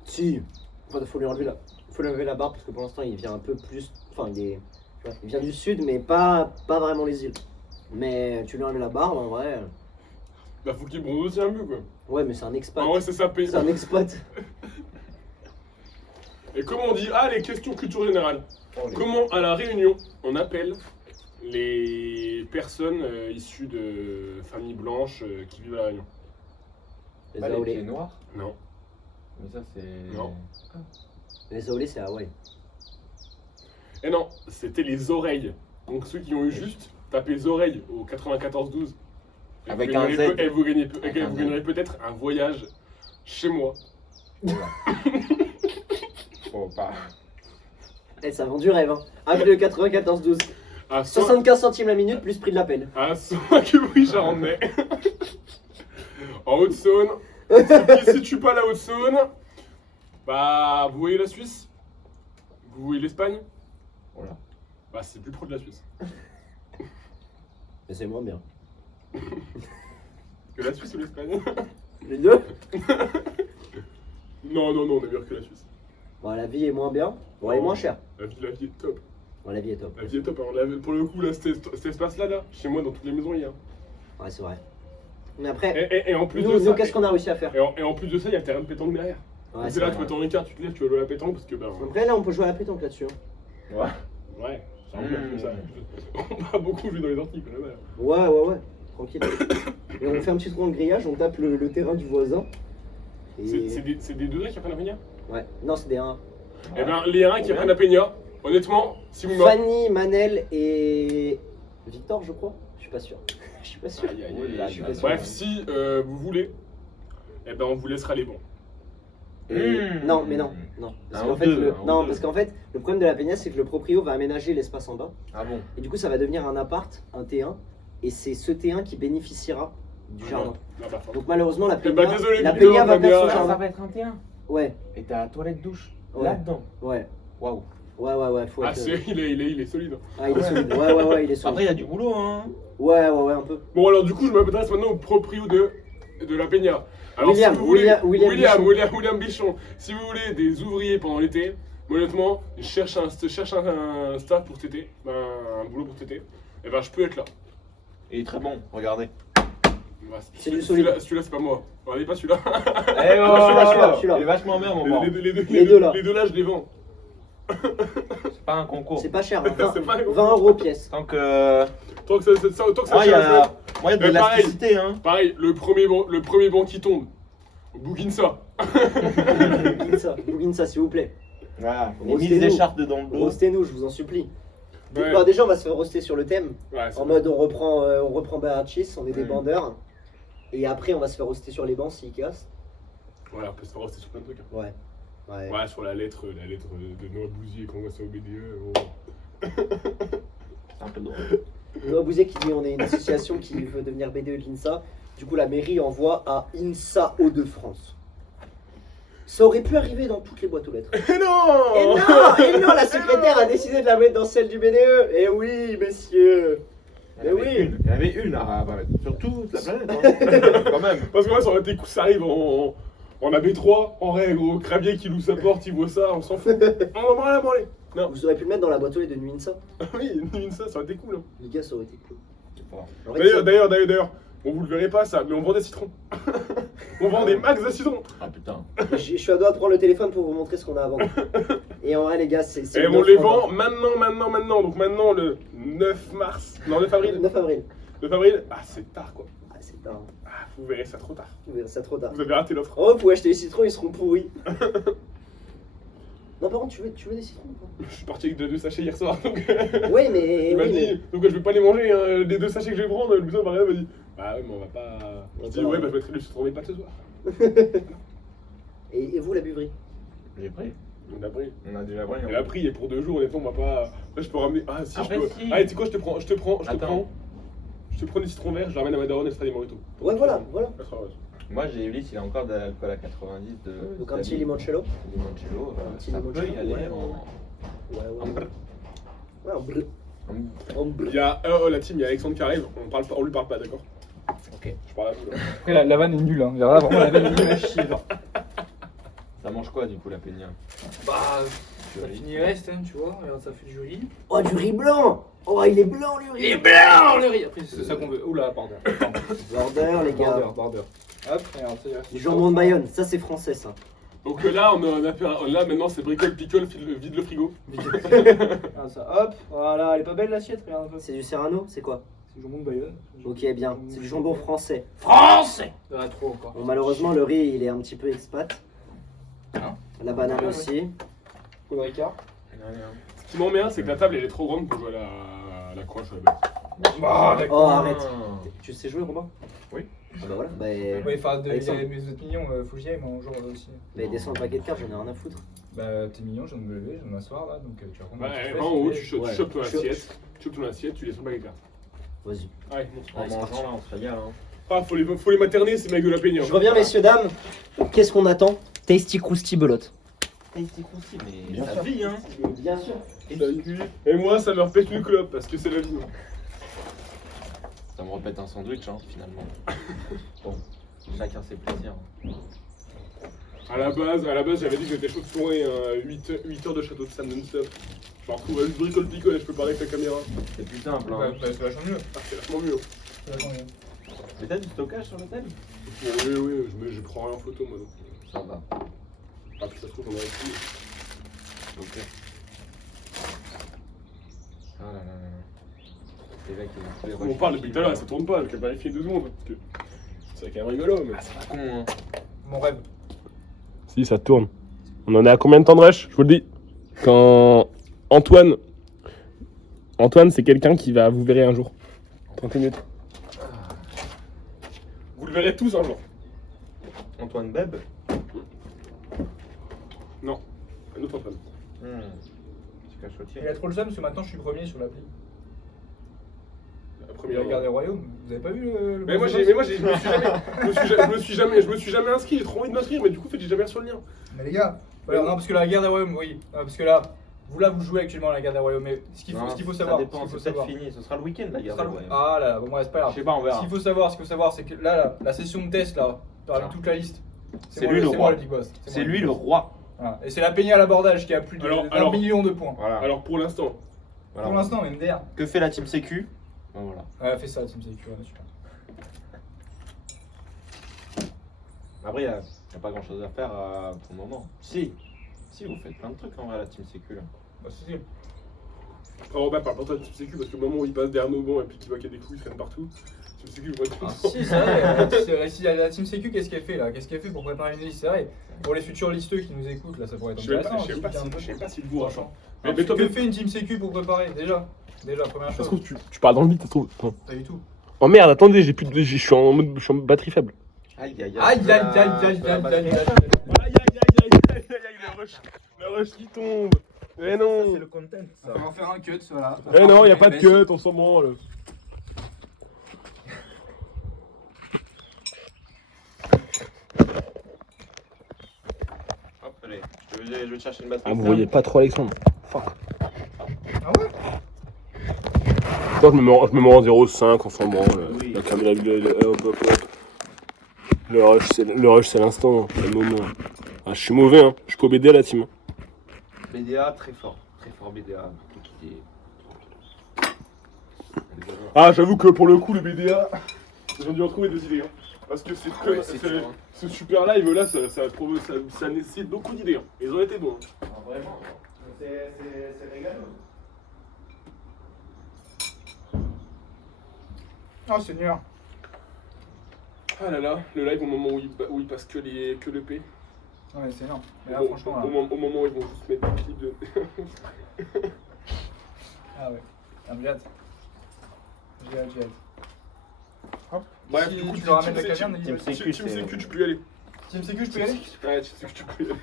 Si. Enfin, faut lui enlever la barbe parce que pour l'instant, il vient un peu plus. Enfin, il vient du sud, mais pas vraiment les îles. Mais tu lui enlèves la barbe, en vrai. Bah, faut qu'il bronze aussi un peu, quoi. Ouais, mais c'est un expat. Ah ouais, c'est ça, paye. C'est un expat. Et comment on dit? Ah, les questions culture générale. Comment, à la Réunion, on appelle les personnes issues de familles blanches qui vivent à la Réunion? Les Pas les pieds Aolés. noirs. Non. Mais ça c'est. Non. Les Aolés, c'est Hawaï. Eh non, c'était les oreilles. Donc ceux qui ont eu juste tapé les oreilles au 94-12. et Avec vous un gagnerez Z. et vous Avec un Z. gagnerez peut-être un voyage chez moi. Faut pas. Eh, ça vend du rêve, hein. Appelez le 94-12. À soit, 75 centimes la minute plus prix de l'appel. soit que oui, j'en ai. En Haute-Saône. Si tu situe pas la Haute-Saône, bah vous voyez la Suisse? Vous voyez l'Espagne? Voilà. Bah c'est plus pro de la Suisse. Mais c'est moins bien. Que la Suisse ou l'Espagne? Les deux? Non, on est meilleur que la Suisse. Bon, la vie est moins bien. Bon, elle est moins chère. La vie est top. Bon, la vie est top. La vie est top. Alors, pour le coup, là, cet espace-là, chez moi, dans toutes les maisons, il y a. Ouais, c'est vrai. Mais après, Et en plus de nous, ça. qu'est-ce qu'on a réussi à faire? Et en plus de ça, il y a le terrain de pétanque derrière. Ouais, c'est là, tu vrai. peux t'en écart, tu te lèves, tu vas jouer à la pétanque parce que, ben. Après, là, on peut jouer à la pétanque là-dessus. Hein. Ouais, c'est un peu comme ça. On va beaucoup jouer dans les articles, là-bas. Ouais. Tranquille. Et on fait un petit tour dans le grillage, on tape le terrain du voisin. Et... C'est des 2 qui apprennent à Peña? Ouais, non, c'est des 1. Eh ben, les 1 qui apprennent à Peña, honnêtement, si vous m'en. Fanny, Manel et. Victor, je crois. Je suis pas sûr. Je suis pas sûr. Aïe, aïe, Je suis pas sûr. Bref, si vous voulez, eh ben, on vous laissera les bons. Non, mais non. Parce Un qu'en ou fait, deux, un ou non, deux. parce qu'en fait, le problème de la peña, c'est que le proprio va aménager l'espace en bas. Ah bon. Et du coup, ça va devenir un appart, un T1. Et c'est ce T1 qui bénéficiera du jardin. Ah, bah, Donc malheureusement, la Eh peña, ben, désolé, la Victor, peña va mais, perdre son Ça jardin. va être un T1. Ouais, Et ta toilette douche Ouais. là-dedans. ouais. Waouh. Ouais, faut Ah, être... il est solide. Ah, il est solide. Ouais, il est solide. Après il y a du boulot hein. Ouais, un peu. Bon, alors, du coup, je m'adresse maintenant au proprio de la Peña. Alors, William, si vous voulez, William Bichon. Si vous voulez des ouvriers pendant l'été, honnêtement, je cherche un staff pour cet été, un boulot pour cet été, et ben je peux être là. Il est très bon, regardez. Bah, C'est du solide. Celui-là, c'est pas moi. Regardez pas celui-là. Eh je suis là. Il est vachement bien mon mort. Les Les deux là. Les deux là, je les vends. C'est pas un concours. C'est pas cher, hein. C'est pas 20 euros pièce. Tant que. Tant que ça Moi il y cherche, a. Moi il y a de Mais pareil. l'élasticité hein. pareil, le premier banc qui tombe. Bouguinsa. Bouguinsa, s'il vous plaît. Voilà. Les Rostez-nous. 1000 écharpes dans le dos. Rostez-nous, je vous en supplie. Ouais. Bah, déjà, on va se faire roster sur le thème. Ouais, c'est En vrai. mode, on reprend Barachis, on est des Mm. bandeurs. Et après, on va se faire roster sur les bancs s'ils cassent. Voilà, on peut se faire rester sur plein de trucs. Ouais. Ouais, sur la lettre de Noah Bouzier qu'on voit ça au BDE. C'est un peu drôle. Noah Bouzet qui dit on est une association qui veut devenir BDE de l'INSA. Du coup, la mairie envoie à INSA Hauts-de-France. Ça aurait pu arriver dans toutes les boîtes aux lettres. Et non Et non, la secrétaire a décidé de la mettre dans celle du BDE. Eh oui, messieurs. Il y en Mais avait oui. une. Il y en avait une à mettre sur toute la planète. Hein. Quand même. Parce que moi, ça aurait été cool, ça arrive en AB3, en règle, gros. Cravier qui loue sa porte, il voit ça, on s'en fout. On va rien branler. Non. Vous auriez pu le mettre dans la boîte aux lettres de Nuinsa. Oui, ça aurait été cool. Hein. Les gars, ça aurait été cool. En fait, D'ailleurs, bon, vous le verrez pas ça, mais on vend des citrons. On vend des max de citrons. Ah putain. je suis à deux à prendre le téléphone pour vous montrer ce qu'on a à vendre. Et en vrai, les gars, c'est. Et on les vend maintenant. Donc maintenant, le 9 mars. Non, 9 avril. 9 avril. 9 avril. Ah, c'est tard quoi. Ah, c'est tard. Ah, vous verrez ça trop tard. C'est trop tard. Vous avez raté l'offre. Oh, vous pouvez acheter les citrons, ils seront pourris. Non, par contre, tu veux des citrons ou pas? Je suis parti avec 2 sachets hier soir. Donc, Ouais, mais. il m'a oui, dit, mais- donc je vais pas les manger. Hein, les 2 sachets que je vais prendre, le bouton m'a dit. Bah ouais, mais on va pas. Je dis, ouais, bah je mettrai le citron, mais pas ce soir. Et vous, la buverie? J'ai pris. On a pris. On a déjà pris. Et la prix est pour 2 jours, honnêtement, on va pas. Là, je peux ramener. Ah, si, Après, je peux. si. Ah, tu sais quoi, je te prends. Attends. Je te prends des citrons verts, je les ramène à ma daronne, elle fera des mojitos. Ouais, voilà. Elle sera heureuse. Moi, j'ai Ulysse, il a encore de l'alcool à 90 de. Donc un petit limoncello. Limoncello. Un petit Ça peut limoncello, y aller ouais. en. Ouais, en brr. Ouais, en bleu. En- En bleu. Il y a la team, il y a Alexandre qui arrive, on lui parle pas, d'accord? Ok. Je parle à vous là. Après, la vanne est nulle, hein. Là, vraiment, la vanne est nulle à chier. Genre. Ça mange quoi du coup la peña? Bah, Du ça riz. finit reste, hein, tu vois. Regarde, ça fait du riz. Oh, du riz blanc. Oh, il est blanc, le riz. Il est blanc le riz. Après, c'est ça qu'on veut. Oula, pardon. Border, les gars. Border. Hop, regarde, ça y est. Du jambon de Bayonne. Ça, c'est français, ça. Donc là, on a fait là maintenant c'est bricole, picole, vide le frigo. Ah, ça, hop. Voilà, elle est pas belle l'assiette, regarde un peu. C'est du Serrano. C'est quoi? C'est du jambon de Bayonne. Ok, bien. C'est du jambon français. Français. Ah, trop encore. Bon, malheureusement, le riz, il est un petit peu expat. Hein? La banane Ouais, aussi. Coup de Ricard. Ce qui m'emmerde, c'est que la table elle est trop grande pour jouer à la croche à la base. Bah, Oh, arrête. Tu sais jouer, Robin? Oui. Ah bah voilà. Bah, Ouais, enfin, il y Alexandre. a mes autres mignons, faut que j'y aille, moi, un jour aussi. bah, descends le paquet de cartes, j'en ai rien à foutre. Bah, t'es mignon, je viens de me lever, je viens de m'asseoir là, donc tu vas prendre Ouais, un en haut, tu Ouais. chopes ton Je- assiette, tu laisses ton baguette. Vas-y. Allez, bon. En Allez, c'est mangeant parti. là, on se régale. Hein. Ah, faut les materner, c'est ma gueule à peigner. Je reviens, messieurs, dames. Qu'est-ce qu'on attend? Tasty Krusty Belote. Tasty Krusty, mais Bien ça sûr. vie hein. Bien sûr. Et moi, ça me repète une clope parce que c'est la vie. Ça me répète un sandwich hein, finalement. Bon, chacun ses plaisirs. À la base, j'avais dit que j'étais chaud de tourner 8 heures de château de Sam non-stop. Je me retrouve à juste bricole picole et je peux parler avec la caméra. C'est plus simple Ouais, hein. bah, c'est vachement mieux. Ah, c'est vachement mieux. C'est vachement mieux. Mais t'as du stockage sur l'hôtel? Oui, je prends rien en photo moi donc. Ça va. Ah, puis ça se trouve, j'en aurais plus. Ok. Ah là là là. Les mecs, ils ont tous les On parle depuis tout à l'heure, ça tourne pas, je vais vérifier 2 secondes. Parce que c'est quand même rigolo, mais. C'est pas con hein. Mon rêve. Si, ça tourne. On en est à combien de temps de rush? Je vous le dis. Quand Antoine, c'est quelqu'un qui va, vous verrez un jour. 30 minutes. Vous le verrez tous un jour. Antoine Beb. Non, un autre Antoine. Petit cachotier. Il a trop le seum parce que maintenant je suis premier sur l'appli. La Il première. regarde les royaumes. Vous avez pas vu le. Mais moi, je me suis jamais inscrit, j'ai trop envie de m'inscrire, mais du coup, en fait, j'ai jamais reçu le lien. Mais les gars, voilà, non, parce que la guerre des royaumes, oui. Non, parce que là, vous jouez actuellement à la guerre des royaumes, mais ce qu'il faut savoir. Ça dépend, ce qu'il faut c'est peut-être savoir. fini. Ce sera le week-end la Ce guerre. sera le- des royaumes. Ah là là, bon, ouais, c'est pas grave. Je sais pas, on verra. Ce qu'il faut savoir, c'est que là, la session de test, là, dans Voilà. toute la liste. C'est moi lui le c'est roi. moi le big boss. C'est moi lui le big boss. roi. Voilà. Et c'est la peignée à l'abordage qui a plus de Alors- d'un million de points. Voilà. Alors, pour l'instant, Voilà. Pour l'instant, même d'air. Que fait la team Sécu? Ben voilà. Ouais, fais ça, Team Sécu, ouais, super. Après, il n'y a pas grand chose à faire pour le moment. Si, vous faites plein de trucs en vrai, la team Sécu. Là. Bah, c'est sûr. après Robin parle pas de Team Sécu parce que le moment où il passe derrière nos bancs et puis qu'il voit qu'il y a des coups, il traîne partout. Team Sécu, il voit tout. Ah, si, c'est vrai. Si, la Team Sécu, qu'est-ce qu'elle fait là? Qu'est-ce qu'elle fait pour préparer une liste? C'est vrai. Pour les futurs listeux qui nous écoutent, là, ça pourrait être Je sais même intéressant. pas, je sais même pas s'il vous Franchement. Mais toi, Que fait une Team Sécu pour préparer? Déjà, première ça se chose. trouve, tu parles dans le vide, ça se trouve. Bon. Pas du tout. Oh merde, attendez, je suis en batterie faible. Aïe, Aïe, aïe, aïe, aïe, aïe, aïe, aïe. Le rush qui tombe. Eh non. C'est le content, ça. On va en faire un cut, voilà. Eh non, y a pas de cut, on s'en branle. vais te chercher une batterie. Ah, vous voyez pas trop Alexandre. Fuck. Ah ouais? Moi, je me mets en 0,5, enfin bon, Oui. la caméra, hop, hop, hop. Le rush, c'est l'instant, hein, c'est le moment. Ah, je suis mauvais, hein. Je peux BD à la team. BDA, très fort BDA. Ah, j'avoue que pour le coup, le BDA, j'ai dû en trouver des idées. Hein. Parce que Ouais, c'est dur, hein. ce super live là, ça nécessite beaucoup d'idées. Hein. Ils ont été bons. Hein. Ah, vraiment, c'est régaleux. Oh Seigneur. Ah là là, le live au moment où il passe que le P. Ouais, c'est énorme. Mais là, Au- franchement, là. au moment où ils vont juste mettre des clips de. Ah ouais. Ah, j'ai hâte. J'ai hâte. Bref, Si du coup, tu leur ramènes la caverne, Team vas-y. CQ, Team c'est- CQ, tu peux y aller. Team CQ, je peux y aller? Ouais, Team CQ, tu peux y aller.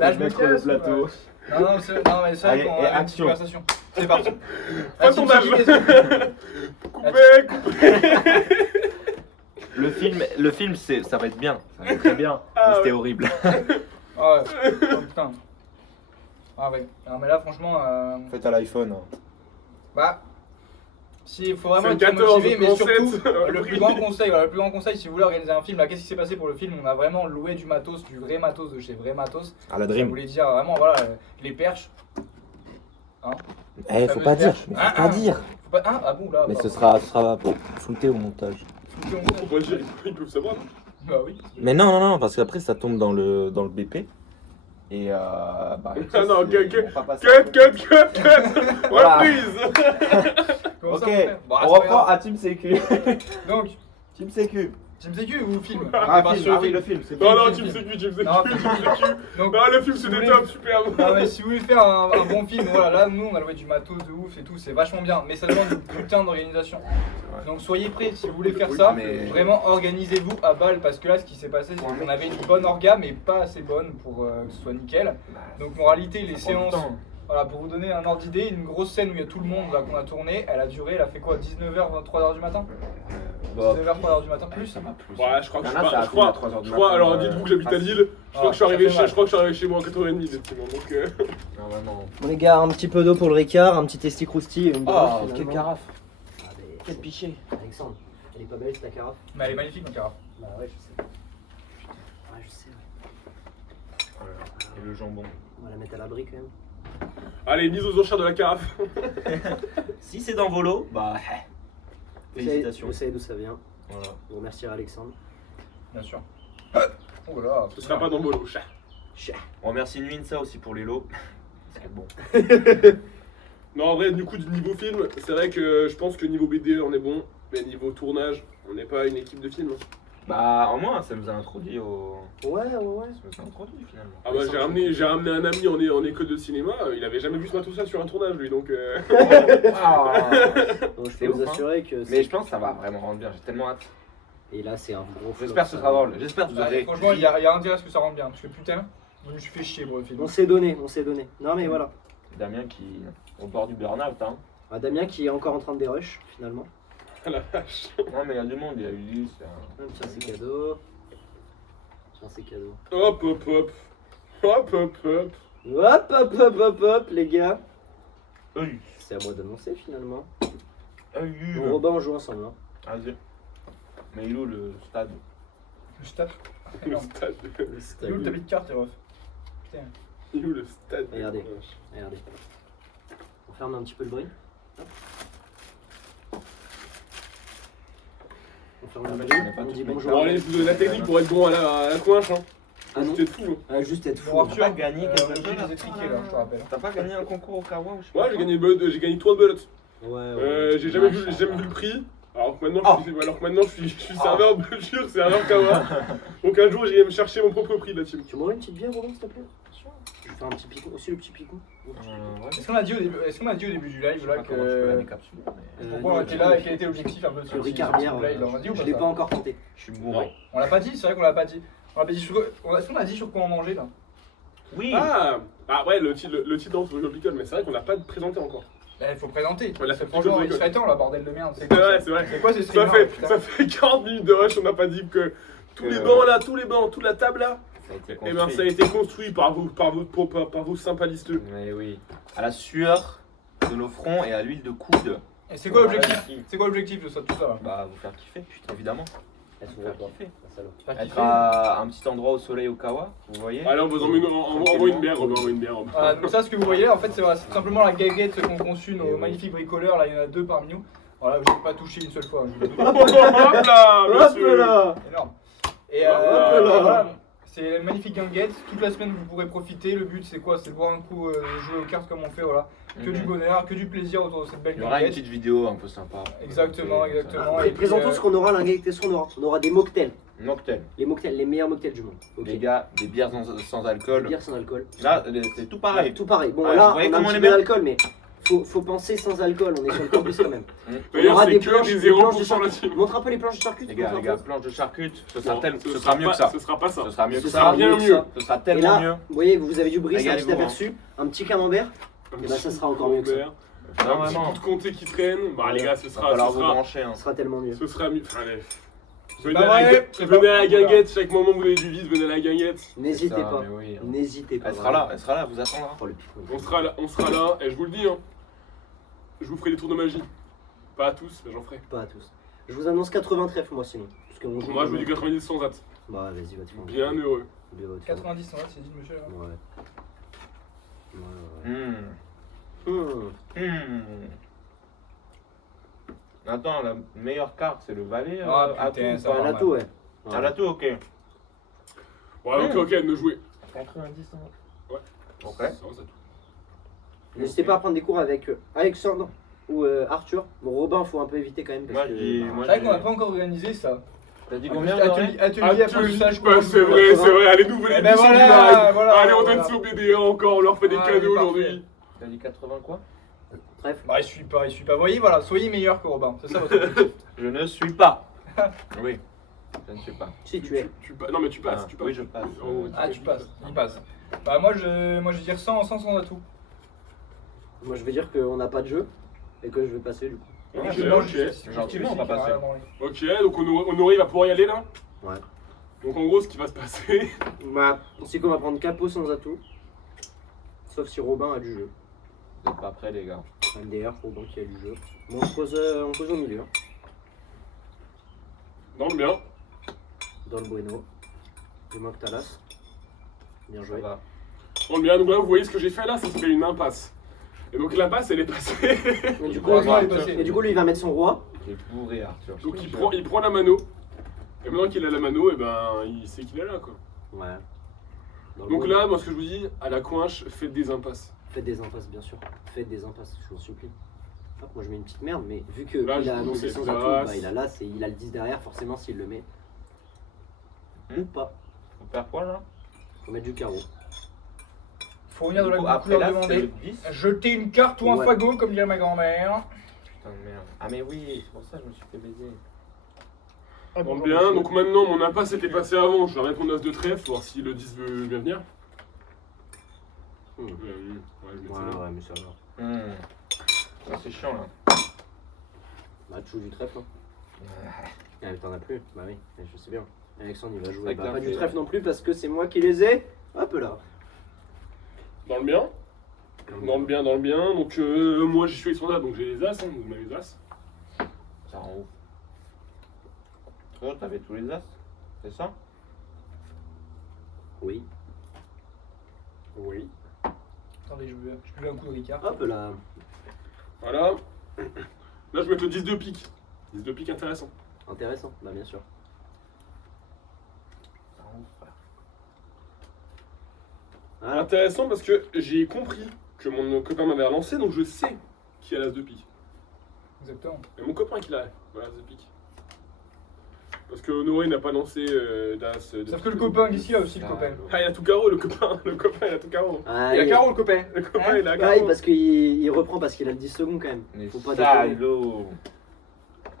Là, je me Mettre le casse. plateau. Ouais. Non, mais c'est vrai Allez, qu'on et a une petite action. conversation. C'est parti. Pas Ah, ton Team âge. CQ, qu'est-ce Coupé. Le film ça va être bien. Ça va être très bien. Ah, mais c'était ouais. horrible. Ah ouais. Oh putain. Ah ouais. Non, mais là, franchement. Faites à l'iPhone. Bah. Il faut vraiment C'est être le 14, motivé, mais en surtout, 7. le plus grand conseil, voilà, le plus grand conseil, si vous voulez organiser un film, là, qu'est-ce qui s'est passé pour le film? On a vraiment loué du matos, du vrai matos de chez Vrai Matos. À la Ça Dream. voulait dire vraiment, voilà, les perches. Eh, faut pas dire, Fameuse mais perche. faut pas dire. Faut pas... Ah bon, là. Mais bah, ce sera pour flouter au montage. Faut pas dire, ils peuvent savoir. Bah oui. Mais non, parce qu'après ça tombe dans le BP. Et bah. Ah non, c'est- cut. on va passer- Cut. Voilà. Reprise. Comment Ok, ça, on fait Bon, on c'est pas reprend grave. à Team CQ. Donc, Team CQ. Team CQ ou film? Ah, On part film, sur ah oui, le film. C'est Non, film, non, film, Team film. CQ. Non, Donc, Ah, le film si c'était vous top, voulez- superbe. non, mais si vous voulez faire un bon film, voilà, là, nous, on a loué du matos de ouf et tout, c'est vachement bien, mais ça demande une putain d'organisation. vrai. Donc, soyez prêts, si vous voulez faire Oui, ça, mais- vraiment, organisez-vous à balle, parce que là, ce qui s'est passé, c'est qu'on avait une bonne orga, mais pas assez bonne pour que ce soit nickel. Donc, en réalité, les séances, voilà, pour vous donner un ordre d'idée, une grosse scène où il y a tout le monde là qu'on a tourné, elle a duré, elle a fait quoi, 19h, 23h du matin? 19h, 3h du matin, plus? Ça va plus. Ouais, je crois que Il je y en a, suis ça pas. a Je fini à crois, 3 heures du je crois, matin, alors dites-vous que j'habite à facile. Lille. Je crois que je suis ça arrivé fait mal. je crois que je suis arrivé chez moi à 4h30 effectivement. Donc Non, vraiment. Bon les gars, un petit peu d'eau pour le Ricard, un petit testi crousti et une Ah, broche, quelle finalement. carafe. Ah, mais Quel pichet. Alexandre, elle est pas belle ta carafe? Mais elle est magnifique, ma carafe. Bah ouais, je sais. Ouais, je sais, ouais. Et le jambon. On va la mettre à l'abri quand même. allez, mise aux enchères de la carafe. Si c'est dans Volo, bah. Félicitations. Vous savez d'où ça vient. Voilà. Je vous remercie Alexandre. Bien sûr. Oh là là, Ce sera pas dans Bolo, chat. On remercie Nuinsa aussi pour les lots. C'est bon. Non, en vrai, du coup, du niveau film, c'est vrai que je pense que niveau BDE on est bon, mais niveau tournage, on n'est pas une équipe de film. Hein. Bah, au moins, ça nous a introduit au. Ouais. Ça nous a introduit finalement. Ah bah, j'ai ramené un ami en école de cinéma, il avait jamais vu ce matos-là sur un tournage lui, donc. Ah. Donc je C'est peux vous ouf, hein. assurer que Mais je pense que ça va vraiment rendre bien. J'ai tellement hâte. Et là c'est un gros flop, J'espère que ce ça. sera drôle. J'espère que vous Ouais, aurez. franchement, il y a intérêt à ce que ça rentre bien, parce que putain, je me suis fait chier pour le film. On s'est donné. Non mais voilà. Damien qui au bord du burn-out. Hein. Ah, Damien qui est encore en train de dérush finalement. Ah la vache. Non, mais il y a du monde. Il y a Ulysse. Tiens c'est cadeau. Tiens c'est cadeau. Hop. Hop les gars. Ulysse. C'est à moi d'annoncer finalement. Ulysse. Bon, Robin on joue ensemble hein. Vas-y. Mais il est où le stade? Le stade. Le Non. stade. Le stade. Il est où le tapis de cartes, les refs? Putain. Il est où le stade? Regardez. Regardez. On ferme un petit peu le bruit. Hop. On ferme le bruit. mais pas On tout dit le bonjour. Bon, allez, vous donnez la technique pour être bon à la coinche, hein. Ah non. C'était fou. Hein. Ah, juste être fou. Bon, Arthur, pas gagné quelque on chose, oublie là les étriquets, là, je te rappelle. T'as pas gagné un concours au Kawa ou je sais Ouais, pas j'ai gagné 3 bullets. Ouais. J'ai jamais vu le prix. Alors que maintenant, je suis serveur Belgique, serveur Kawa. Donc un jour, j'irai me chercher mon propre prix de la team. Tu m'aurais une petite bière, Robin, s'il te plaît? Je vais faire un petit picon. Aussi le petit picon. Ouais. Est-ce qu'on a dit au début du live Je sais là pas comment tu peux la que. décapsuler, mais Pourquoi on était là et quel était l'objectif un peu de Le Ricard bière, live? On a dit ou je pas l'ai ça pas encore tenté. je suis bourré. On l'a pas dit, c'est vrai qu'on l'a pas dit. On l'a pas dit sur. Est-ce qu'on a dit sur quoi on mangeait là? Oui. Ah ouais, le titre dans le Picole, mais c'est vrai qu'on l'a pas présenté encore. Là, il faut présenter. Ouais, là, ça fait Franchement, que il de serait temps là, bordel de merde. C'est vrai, c'est vrai. C'est quoi ce streamer? Ça fait 40 minutes de rush, on n'a pas dit que tous les bancs là, toute la table là, Ça a été Et construit. ben ça a été construit par vos sympas listeux. Mais oui. À la sueur de nos fronts et à l'huile de coude. Et c'est quoi l'objectif Voilà, C'est quoi l'objectif de ça, tout ça là? Bah, vous faire kiffer, putain, évidemment. Elle Vous s'ouvre faire pas. kiffer. La salope. Pas Être kiffé. à un petit endroit au soleil au Kawa, vous voyez. Allez, on vous envoie une bière, Robin, envoie une bière. Robin. Voilà, donc ça, ce que vous voyez, en fait, c'est voilà, c'est tout simplement la guinguette qu'ont conçu nos Et oui. magnifiques bricoleurs. Là, il y en a 2 parmi nous. Voilà, je n'ai pas touché une seule fois. Je vous le dis. Hop là, Hop monsieur. là. Énorme. Et Hop là. voilà, c'est une magnifique guinguette. Toute la semaine, vous pourrez profiter. Le but, c'est quoi? C'est de boire un coup, jouer aux cartes comme on fait. Voilà. Que du bonheur, que du plaisir autour de cette belle Il y aura une guinguette. petite vidéo un peu sympa. Exactement, Ok, exactement. Après, Et puis, présentons ce qu'on aura, l'inguette, qu'est-ce qu'on aura? On aura des mocktails. ça. Mocktail. Les mocktails, les meilleurs mocktails du monde. Ok. Les gars, des bières sans Des alcool. bières sans alcool. Là, c'est tout pareil. Tout pareil. Bon, Ouais, là, vous voyez on a un comment on petit est peu bien d'alcool, mais faut penser sans alcool. On est sur le campus quand même. On D'ailleurs, aura c'est des que planches, des des planches de 0% charcutes. là-dessus. Montre un peu les planches de charcutes. Les gars, planche de charcute, ce sera, Bon, ce sera mieux que ça. Ce sera pas ça. Ce sera mieux Ce que sera ça. bien que mieux. ça. Ce sera Et tellement mieux. là, vous voyez, vous avez du bris, c'est un petit Régalez-vous, aperçu. Un petit camembert. Et bah, ça sera encore mieux que ça. Non, Un petit vraiment. bout de comté qui traîne. Bah, les gars, ce Va sera. falloir Ce vous sera, brancher. Hein. Ça sera tellement mieux. ce sera mieux. Enfin, allez. Venez pas à la vrai, gu- c'est venez pas- à la guinguette, chaque moment vous avez du vide, venez à la guinguette. N'hésitez Ça, pas. mais oui, hein. N'hésitez pas. Elle sera là, elle vous attendra. Oh, le picon. On sera là, et je vous le dis, hein. Je vous ferai des tours de magie. Pas à tous, mais j'en ferai. Pas à tous. Je vous annonce 80 trèfles, moi, sinon. Parce que Moi, je vous dis 90 sans hâte. Bah, vas-y, va te faire. Bien heureux. Bien, va te faire. 90, ouais, c'est dit le monsieur là. Ouais. Ouais, Attends, la meilleure carte, c'est le valet. Ah, à putain, tout, ça pas va. Un atout, ouais. À la tout, ok. Ouais, ok, ne jouez. 90 ans. Ouais. Ok. Ça, ça tout. N'hésitez pas à prendre des cours avec Alexandre ou Arthur. Bon, Robin, faut un peu éviter quand même. Moi, Parce je que, dis. bah, moi, C'est vrai je qu'on n'a dis- pas encore organisé ça. T'as dit En combien plus, Laurie atelier apprentissage. Bah, c'est vrai, allez, nouvelle Eh ben édition du voilà, live. voilà, Allez, on voilà. donne sur BD1 encore, on leur fait des Ah, cadeaux parfait. aujourd'hui. T'as dit 80 quoi? Bref. Bah, il suit pas. Vous voyez, voilà, soyez meilleur que Robin. C'est ça votre objectif. Je ne suis pas. Oui. Je ne suis pas. Si tu es. Non, mais tu passes, Ah, tu passes. oui, je passe. Oh, Ah, tu passes, il passe. Bah, moi, je vais dire 100 sans atout. Moi, je vais dire qu'on n'a pas de jeu et que je vais passer du coup. Ok, Je mange ok. juste- Gentiment, on va juste- passer. Ok, donc Honoré va pouvoir y aller là. Ouais. Donc en gros, ce qui va se passer. Bah, on sait qu'on va prendre Capot sans atout. Sauf si Robin a du jeu. Vous n'êtes pas prêts, les gars. MDR, Robin qui a du jeu. Bon, on pose au milieu. Hein. Dans le bien. Dans le bueno. De Moctalas. Bien Ça joué. va. Dans le bien, donc là, vous voyez ce que j'ai fait là, ça s'appelle une impasse. Et donc l'impasse, elle est passée. Et du coup, Heureusement, lui, il est passé. et du coup, lui, il va mettre son roi. J'ai bourré, Arthur. Donc il prend la mano. Et maintenant qu'il a la mano, et ben il sait qu'il est là quoi. Ouais. Dans le Donc bueno. là, moi ce que je vous dis, à la coinche, faites des impasses. Faites des impasses, bien sûr. Faites des impasses, je vous en supplie. Hop, moi je mets une petite merde, mais vu que Là, il je a vous annoncé mets sans des atout, as. bah, il a l'as et il a le 10 derrière, forcément s'il le met. Ou pas. Faut faire quoi là? Faut mettre du carreau. Faut revenir de la Après couleur là, c'est le demandée. 10. Jeter une carte ou un Ouais. fagot, comme dirait ma grand-mère. Putain de merde. Ah, mais oui, c'est pour ça que je me suis fait baiser. Dans le bien, donc maintenant mon impasse était passée avant, je vais remettre mon as de trèfle, voir si le 10 veut bien venir. Hmm. Ouais, je mets ça Ouais, là. ouais, mais ça va. Ah, c'est chiant là. Bah, tu joues du trèfle. Hein. Ah, mais t'en as plus. Bah oui, je sais bien. Alexandre, il va jouer. Avec Bah, un pas du fait, trèfle non plus parce que c'est moi qui les ai. Hop là. Dans le bien. Dans le bien, dans le bien. Donc moi je suis avec son as, donc j'ai les as, hein, donc je mets les as. Ça rend ouf. Toi, t'avais tous les as? C'est ça? Oui. Oui. Attendez, je buvais un coup de Ricard. Hop là. Voilà. Là je vais mettre le 10 de pique. 10 de pique intéressant. Intéressant. Bah, bien sûr. Ça rend ouf, frère. Voilà. Intéressant parce que j'ai compris que mon copain m'avait relancé, donc je sais qui a l'as de pique. Exactement. Et mon copain qui l'a, voilà, l'as de pique. Parce que Honoré n'a pas lancé d'as. Sauf que le copain d'ici a aussi le Ah, copain. Ah, il a tout carreau, le copain. Le copain, il a tout carreau. Ah, Il a carreau le copain. Le copain, Hein il a Ouais, carreau. parce qu'il reprend parce qu'il a le 10 secondes quand même. Les Faut pas déconner. salauds.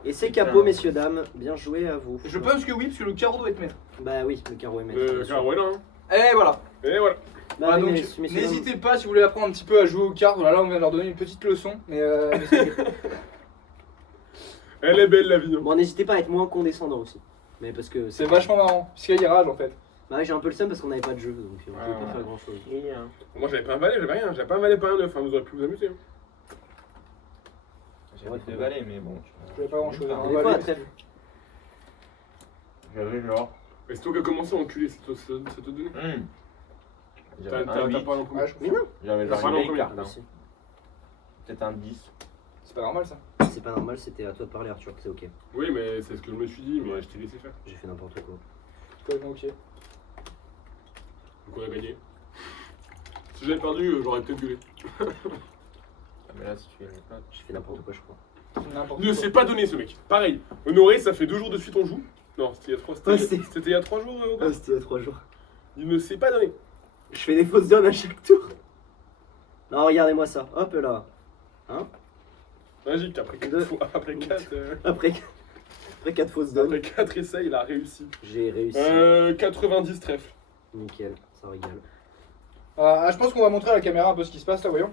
Et c'est Putain. capot, messieurs, dames. Bien joué à vous. Je pense que oui, parce que le carreau doit être maître. Bah oui, le carreau est maître. Le bien sûr. carreau est là. Hein. Et voilà. Et voilà. Bah Ah, oui, donc, messieurs, dames. n'hésitez pas si vous voulez apprendre un petit peu à jouer aux cartes. Voilà, là, on vient de leur donner une petite leçon. Mais Elle est belle la vie. Hein. Bon, n'hésitez pas à être moins condescendant aussi. Mais parce que c'est vachement marrant. Parce qu'il y a des rages en fait. Bah, j'ai un peu le seum parce qu'on n'avait pas de jeu, donc on pouvait Ah. pas faire grand chose. Moi j'avais pas un valet, j'avais rien. J'avais pas un valet, pas un 9. Vous auriez pu vous amuser. J'avais deux valets, mais bon. J'avais pas grand-chose. On est quoi la trêve? J'avais genre. Mais c'est toi qui as commencé à enculer cette donnée. J'avais T'as un pas 8. en combien? Ouais, je Mais non, J'avais T'as genre pas une non vieille combien? carte. ah, Hein. si. Peut-être un 10. C'est pas normal ça. C'est pas normal, c'était à toi de parler Arthur, c'est ok. Oui, mais c'est ce que je me suis dit, mais je t'ai laissé faire. J'ai fait n'importe quoi. Complètement ok. Donc on a gagné. Si j'avais perdu, j'aurais peut-être gueulé. Ah, mais là, si tu gagnes pas. J'ai fait n'importe quoi je crois. N'importe Il ne quoi. s'est pas donné ce mec. Pareil. Honoré, ça fait 2 jours de suite on joue. Non, c'était il y a 3 Ouais, C'était il y a 3 jours. Ah, c'était il y a 3 jours. Il ne s'est pas donné. Je fais des fausses donnes à chaque tour. Non, regardez-moi ça. Hop là. Magique, après 4 Deux. fois. Après 4. Après 4 fausses donnes, Après 4 essais, il a réussi. j'ai réussi. 90 trèfles. Nickel, ça régale. Je pense qu'on va montrer à la caméra un peu ce qui se passe là, voyons.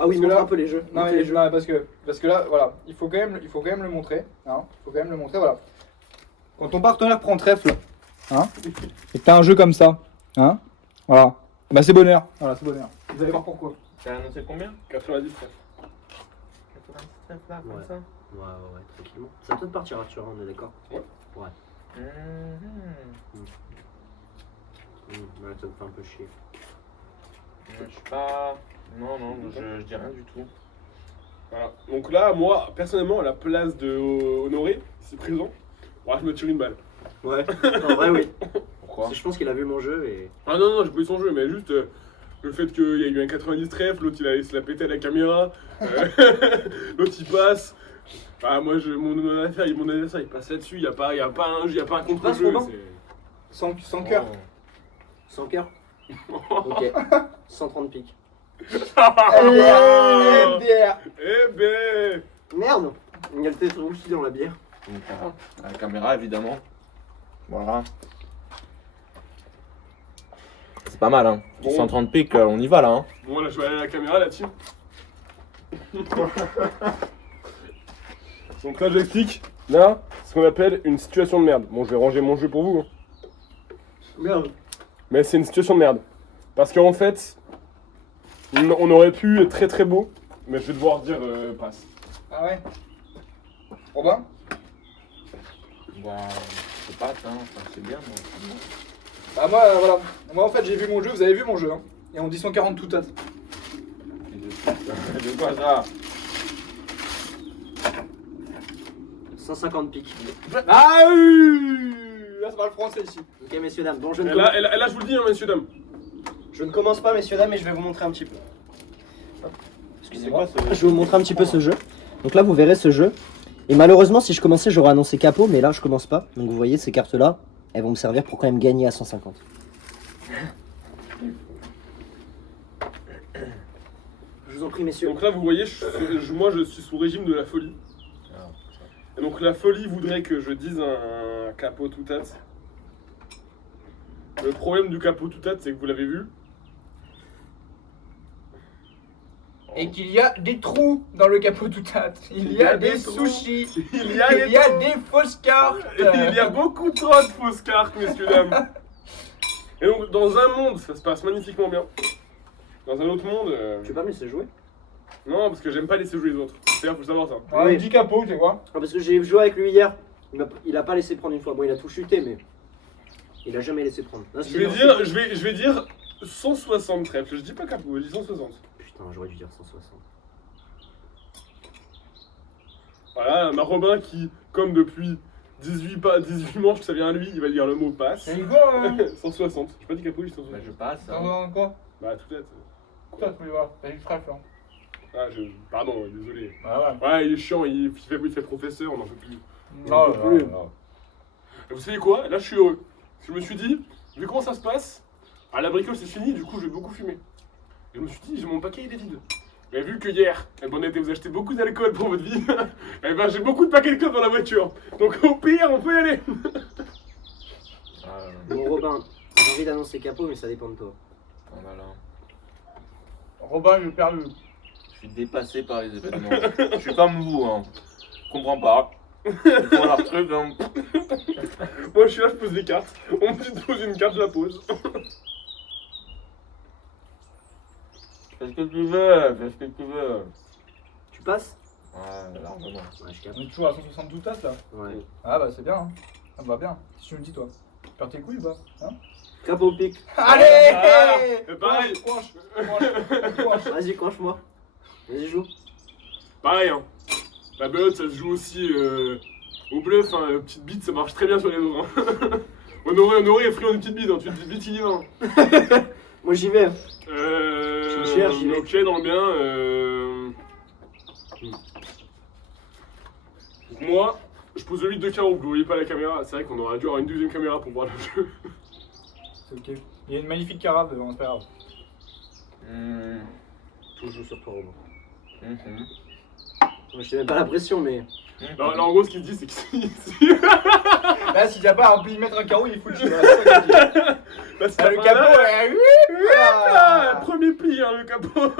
Ah oui, Parce que montre là- un peu les jeux. Non, Montre mais, les jeux. non, parce que là, voilà, il faut quand même le montrer. Hein, il faut quand même le montrer, voilà. Quand ton partenaire prend trèfle, hein, et que t'as un jeu comme ça, hein, voilà, bah c'est bonheur. Voilà, c'est bonheur. Vous allez voir pourquoi. T'as annoncé combien 90 trèfles. 97 là, comme Ouais. ça. Ouais, tranquillement. Ça peut te partir Arthur, on est d'accord? Ouais. Ouais. Ouais, ça me fait un peu chier. Je suis pas. Non, je dis rien du tout. Voilà. Donc là, moi, personnellement, à la place de Honoré, ici présent, je me tire une balle. Ouais, en vrai, oui. Pourquoi Parce que je pense qu'il a vu mon jeu et. Ah non, j'ai pas eu son jeu, mais juste le fait qu'il y a eu un 90 trèfle, l'autre il a laissé la péter à la caméra, l'autre il passe. Ah, moi, mon adversaire il passe là-dessus, il n'y a pas un contre-jeu. Romain c'est- Sans cœur. Oh. Sans cœur. Ok. 130 piques. bière. Eh ben Merde. Il y a le tête aussi dans la bière. Donc, à la caméra, évidemment. Voilà. C'est pas mal, hein. Bon. 130 pics, on y va là. Hein. Bon, là, je vais aller à la caméra, la team. Donc là, j'explique. Là, ce qu'on appelle une situation de merde. Bon, je vais ranger mon jeu pour vous. Hein. Merde. Mais c'est une situation de merde. Parce qu'en fait, on aurait pu être très très beau, mais je vais devoir dire passe. Ah ouais. Robin. Bah, c'est pas, hein. Enfin, c'est bien. Mais... Bah moi, voilà. Moi en fait j'ai vu mon jeu, vous avez vu mon jeu, hein. Et on dit 140 tout à. De quoi ça 150 piques. Ah oui. Là ça parle français ici. Ok, messieurs, dames. Bon, je Et ne, là, je vous le dis, hein, messieurs, dames. je ne commence pas, messieurs, dames, mais je vais vous montrer un petit peu. Excusez-moi, Je vais vous montrer un petit peu ce jeu. Donc là, vous verrez ce jeu. Et malheureusement, si je commençais, j'aurais annoncé capot, mais là, je commence pas. Donc vous voyez, ces cartes-là, elles vont me servir pour quand même gagner à 150. Je vous en prie, messieurs. Donc là, vous voyez, moi je suis sous régime de la folie. Et donc la folie voudrait que je dise un capot tout tête. Le problème du capot tout tête, c'est que vous l'avez vu. Et qu'il y a des trous dans le capot tout à. Il y a des trous. sushis. Il y a Il y a des fausses cartes. Et il y a beaucoup trop de fausses cartes, messieurs, dames. Et donc, dans un monde, ça se passe magnifiquement bien. Dans un autre monde, Tu veux pas me laisser jouer? non, parce que j'aime pas laisser jouer les autres. C'est-à-dire, faut savoir ça. Ouais, Oui. on dit capot, tu sais quoi. Ah, parce que j'ai joué avec lui hier. Il a pas laissé prendre une fois. Bon, il a tout chuté, mais il a jamais laissé prendre. Là, Je vais dire 160 trèfles. Je dis pas capot, je dis 160. Putain, j'aurais dû dire 160. Voilà, ma Robin qui, comme depuis 18 manches que ça vient à lui, il va dire le mot passe. C'est quoi 160. J'ai pas dit capot, j'ai dit 160. Bah, je passe. Hein. Dans quoi. Bah, tout être. Putain, mais voilà, t'as eu le trèfle. Hein. Ah, pardon, désolé. Ah ouais. Ouais, il est chiant, il fait professeur, on n'en peut plus. Non, peut plus. Et vous savez quoi? Là, je suis heureux. Parce que je me suis dit, vu comment ça se passe, à la bricole c'est fini, du coup je vais beaucoup fumer. Et je me suis dit, mon paquet il est vide. Mais vu que hier, vous achetez beaucoup d'alcool pour votre vie, et ben j'ai beaucoup de paquets de clopes dans la voiture. Donc au pire, on peut y aller. Bon, Robin, j'ai envie d'annoncer capot, mais ça dépend de toi. Voilà. Robin, j'ai perdu. Je suis dépassé par les événements. Je suis comme vous, hein. Je comprends pas. Ils font leur truc, donc. Moi je suis là, je pose les cartes. On me dit de poser une carte, je la pose. Fais ce que tu veux, fais ce que tu veux. Tu passes? Ouais, largement. Ouais, je capte. On est toujours à 172 tasses là. Ouais. Ah bah c'est bien, hein. Ça me va bien. Si tu me dis toi. Tu perds tes couilles ou pas hein? Capot pique. Allez Pareil, Coinche, coinche. Vas-y, coinche-moi. Vas-y, joue. pareil, hein. La belote, ça se joue aussi au bluff, hein. Petite bite, ça marche très bien sur les dos. Hein. Honoré est friand des petites bites, hein. Tu te dis bite, il y va. Hein. Moi, j'y vais. Euh, Je cherche, j'y vais. ok, dans le bien. Donc moi, je pose le 8 de carreau, vous voyez pas la caméra. C'est vrai qu'on aurait dû avoir une deuxième caméra pour voir le jeu. C'est ok. Il y a une magnifique carafe devant, c'est pas grave. Je joue sur toi, Robin. Mhm. Moi, je t'ai même pas la pression, mais. Alors, là, en gros, ce qu'il dit, c'est que si. Là, s'il n'y a pas un millimètre un carreau, il est foutu. Voilà, c'est ça qu'il dit. Bah, c'est Ah, le pas capot, mal. ouais, Ah, premier pli, hein, le capot.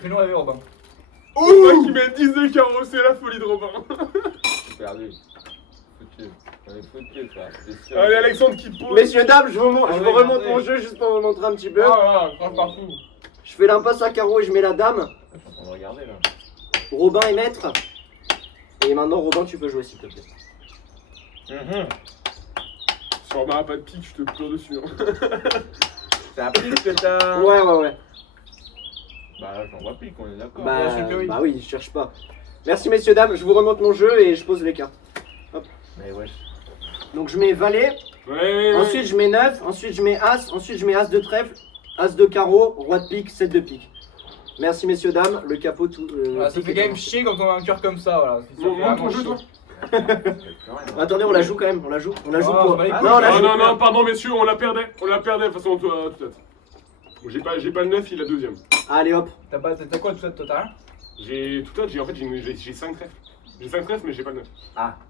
Fais-nous rêver, Robin. Ouh, qui met 10 de carreau, c'est la folie de Robin. J'ai perdu. Foutu. On est foutu, quoi. C'est sûr. Allez, Alexandre qui pose. Messieurs, dames, je vous Allez, remonte allez. mon jeu juste pour vous montrer un petit peu. Ah, franche partout. Je fais l'impasse à carreau et je mets la dame. Je suis en train de regarder là. Robin est maître. Et maintenant, Robin, tu peux jouer s'il te plaît. Si Robin a pas de pique, je te pleure dessus. Hein. C'est un pic que t'as. Ouais. Bah là, j'en vois pic, on est d'accord. Bah, bien sûr que oui. bah oui, je cherche pas. Merci, messieurs, dames, je vous remonte mon jeu et je pose les cartes. Mais wesh. Donc, je mets valet. Ouais. Ensuite, je mets 9. Ensuite, je mets as. Ensuite, je mets as de trèfle. As de carreau. Roi de pique. 7 de pique. Merci, messieurs, dames. Le capot, tout. Voilà, ça pique fait est quand même avancé. chier quand on a un cœur comme ça, voilà. Ça fait Monte vraiment ton jeu, chier. toi. Attendez, on la joue quand même. On la joue. On la joue Ah, pour. bah, écoute. non, on la Non, joue. non, pardon, messieurs, on la perdait. On la perdait, de toute façon, toi, tout à l'heure. Bon, j'ai pas le 9, il a deuxième. Allez, hop. T'as quoi tout ça, toi, t'as rien? J'ai tout à l'heure, j'ai 5 trèfles. J'ai 5 trèfles, mais j'ai pas le 9.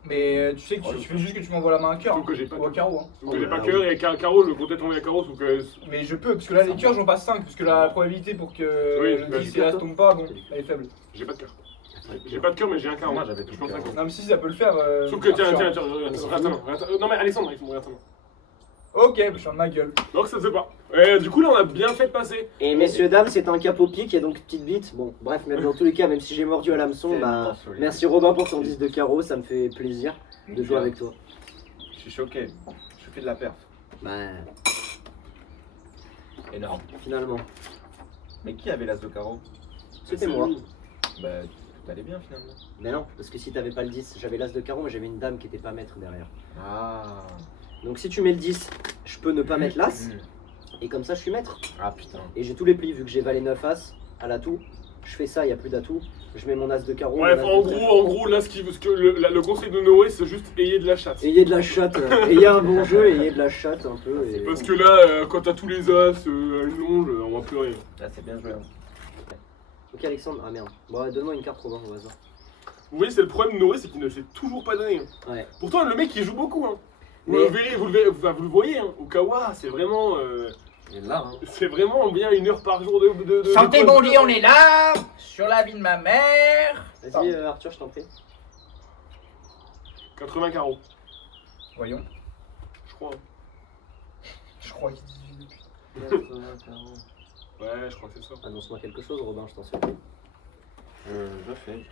Mais tu sais que tu fais juste que tu m'envoies la main à cœur. Sauf que j'ai pas Ou à de carreau, hein. Donc j'ai Oh pas là, cœur et carreau, je comptais tomber à carreau, sauf que. Mais je peux, parce que là, les cœurs, j'en passe 5, parce que la probabilité pour que Oui, le bah, 10 du et As coup, tombe pas, bon, elle est faible. J'ai pas de cœur. J'ai pas de cœur, mais j'ai un carreau. Moi, j'avais tout Je pense le à carreau. quoi. Non, mais si, ça peut le faire. Sauf que tiens, Arthur. regarde ta main. Non, mais Alexandre, regarde ta main. Ok, bah, je suis de ma gueule. Donc ça se fait pas. Et du coup, là, on a bien fait de passer. Et messieurs, dames, c'est un capot pique et donc petite bite. Bon, bref, même dans tous les cas, même si j'ai mordu à l'hameçon, C'est bah. vraiment solide. Merci Robin pour ton 10 de carreau. Ça me fait plaisir de jouer avec toi. Je suis choqué. Choqué de la perf. Bah, Énorme. finalement. Mais qui avait l'as de carreau? C'était moi. Bah, tout allait bien finalement. Mais non, parce que si t'avais pas le 10, j'avais l'as de carreau, mais j'avais une dame qui était pas maître derrière. Ah. Donc si tu mets le 10, je peux ne pas mettre l'as, Mm. et comme ça je suis maître. Ah putain. Et j'ai tous les plis, vu que j'ai valet 9 as à l'atout. Je fais ça, il n'y a plus d'atout. Je mets mon as de carreau. Bref, mon as de en gros, là, le conseil de Noé, c'est juste ayez de la chatte. Ayez de la chatte, ayez un bon jeu, ayez de la chatte un peu. Et... Parce que là, quand t'as tous les as, une longe, on va pleurer. Là, c'est bien joué. Hein. Ok Alexandre, ah merde. Bon, donne-moi une carte Robin au hasard. Vous voyez, c'est le problème de Noé, c'est qu'il ne sait toujours pas donner. Hein. Ouais. Pourtant, le mec, il joue beaucoup. Hein. Vous, Mais- le verrez, vous le voyez, hein. Okawa, c'est vraiment. Il est là, hein. C'est vraiment bien 1 heure par jour de Santé, de- bon de- lit, on est là. Sur la vie de ma mère. Vas-y Arthur, je t'en prie. 80 carreaux, Voyons. je crois. Hein. Je crois qu'il dit depuis. Ouais, je crois que c'est ça. Annonce-moi quelque chose Robin, je t'en supplie. Je fais.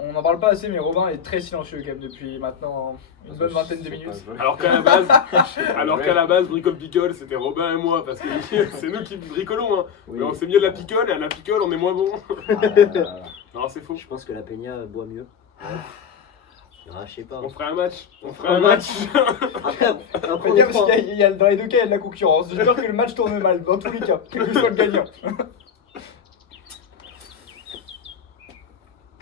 On n'en parle pas assez, mais Robin est très silencieux quand même depuis maintenant une bonne vingtaine de minutes. Alors qu'à la base, Bricole Picole, c'était Robin et moi, parce que c'est nous qui bricolons. Hein. Oui. Mais on s'est mis à la picole, et à la picole, on est moins bon. Non, c'est faux. Je pense que la Peña boit mieux. Ah, je sais pas. On ferait un match. On On ferait fera un un match. Après Faut on dire est parce trois. qu'il y a dans les deux cas il y a de la concurrence. J'ai peur que le match tourne mal dans tous les cas, quel que soit le gagnant.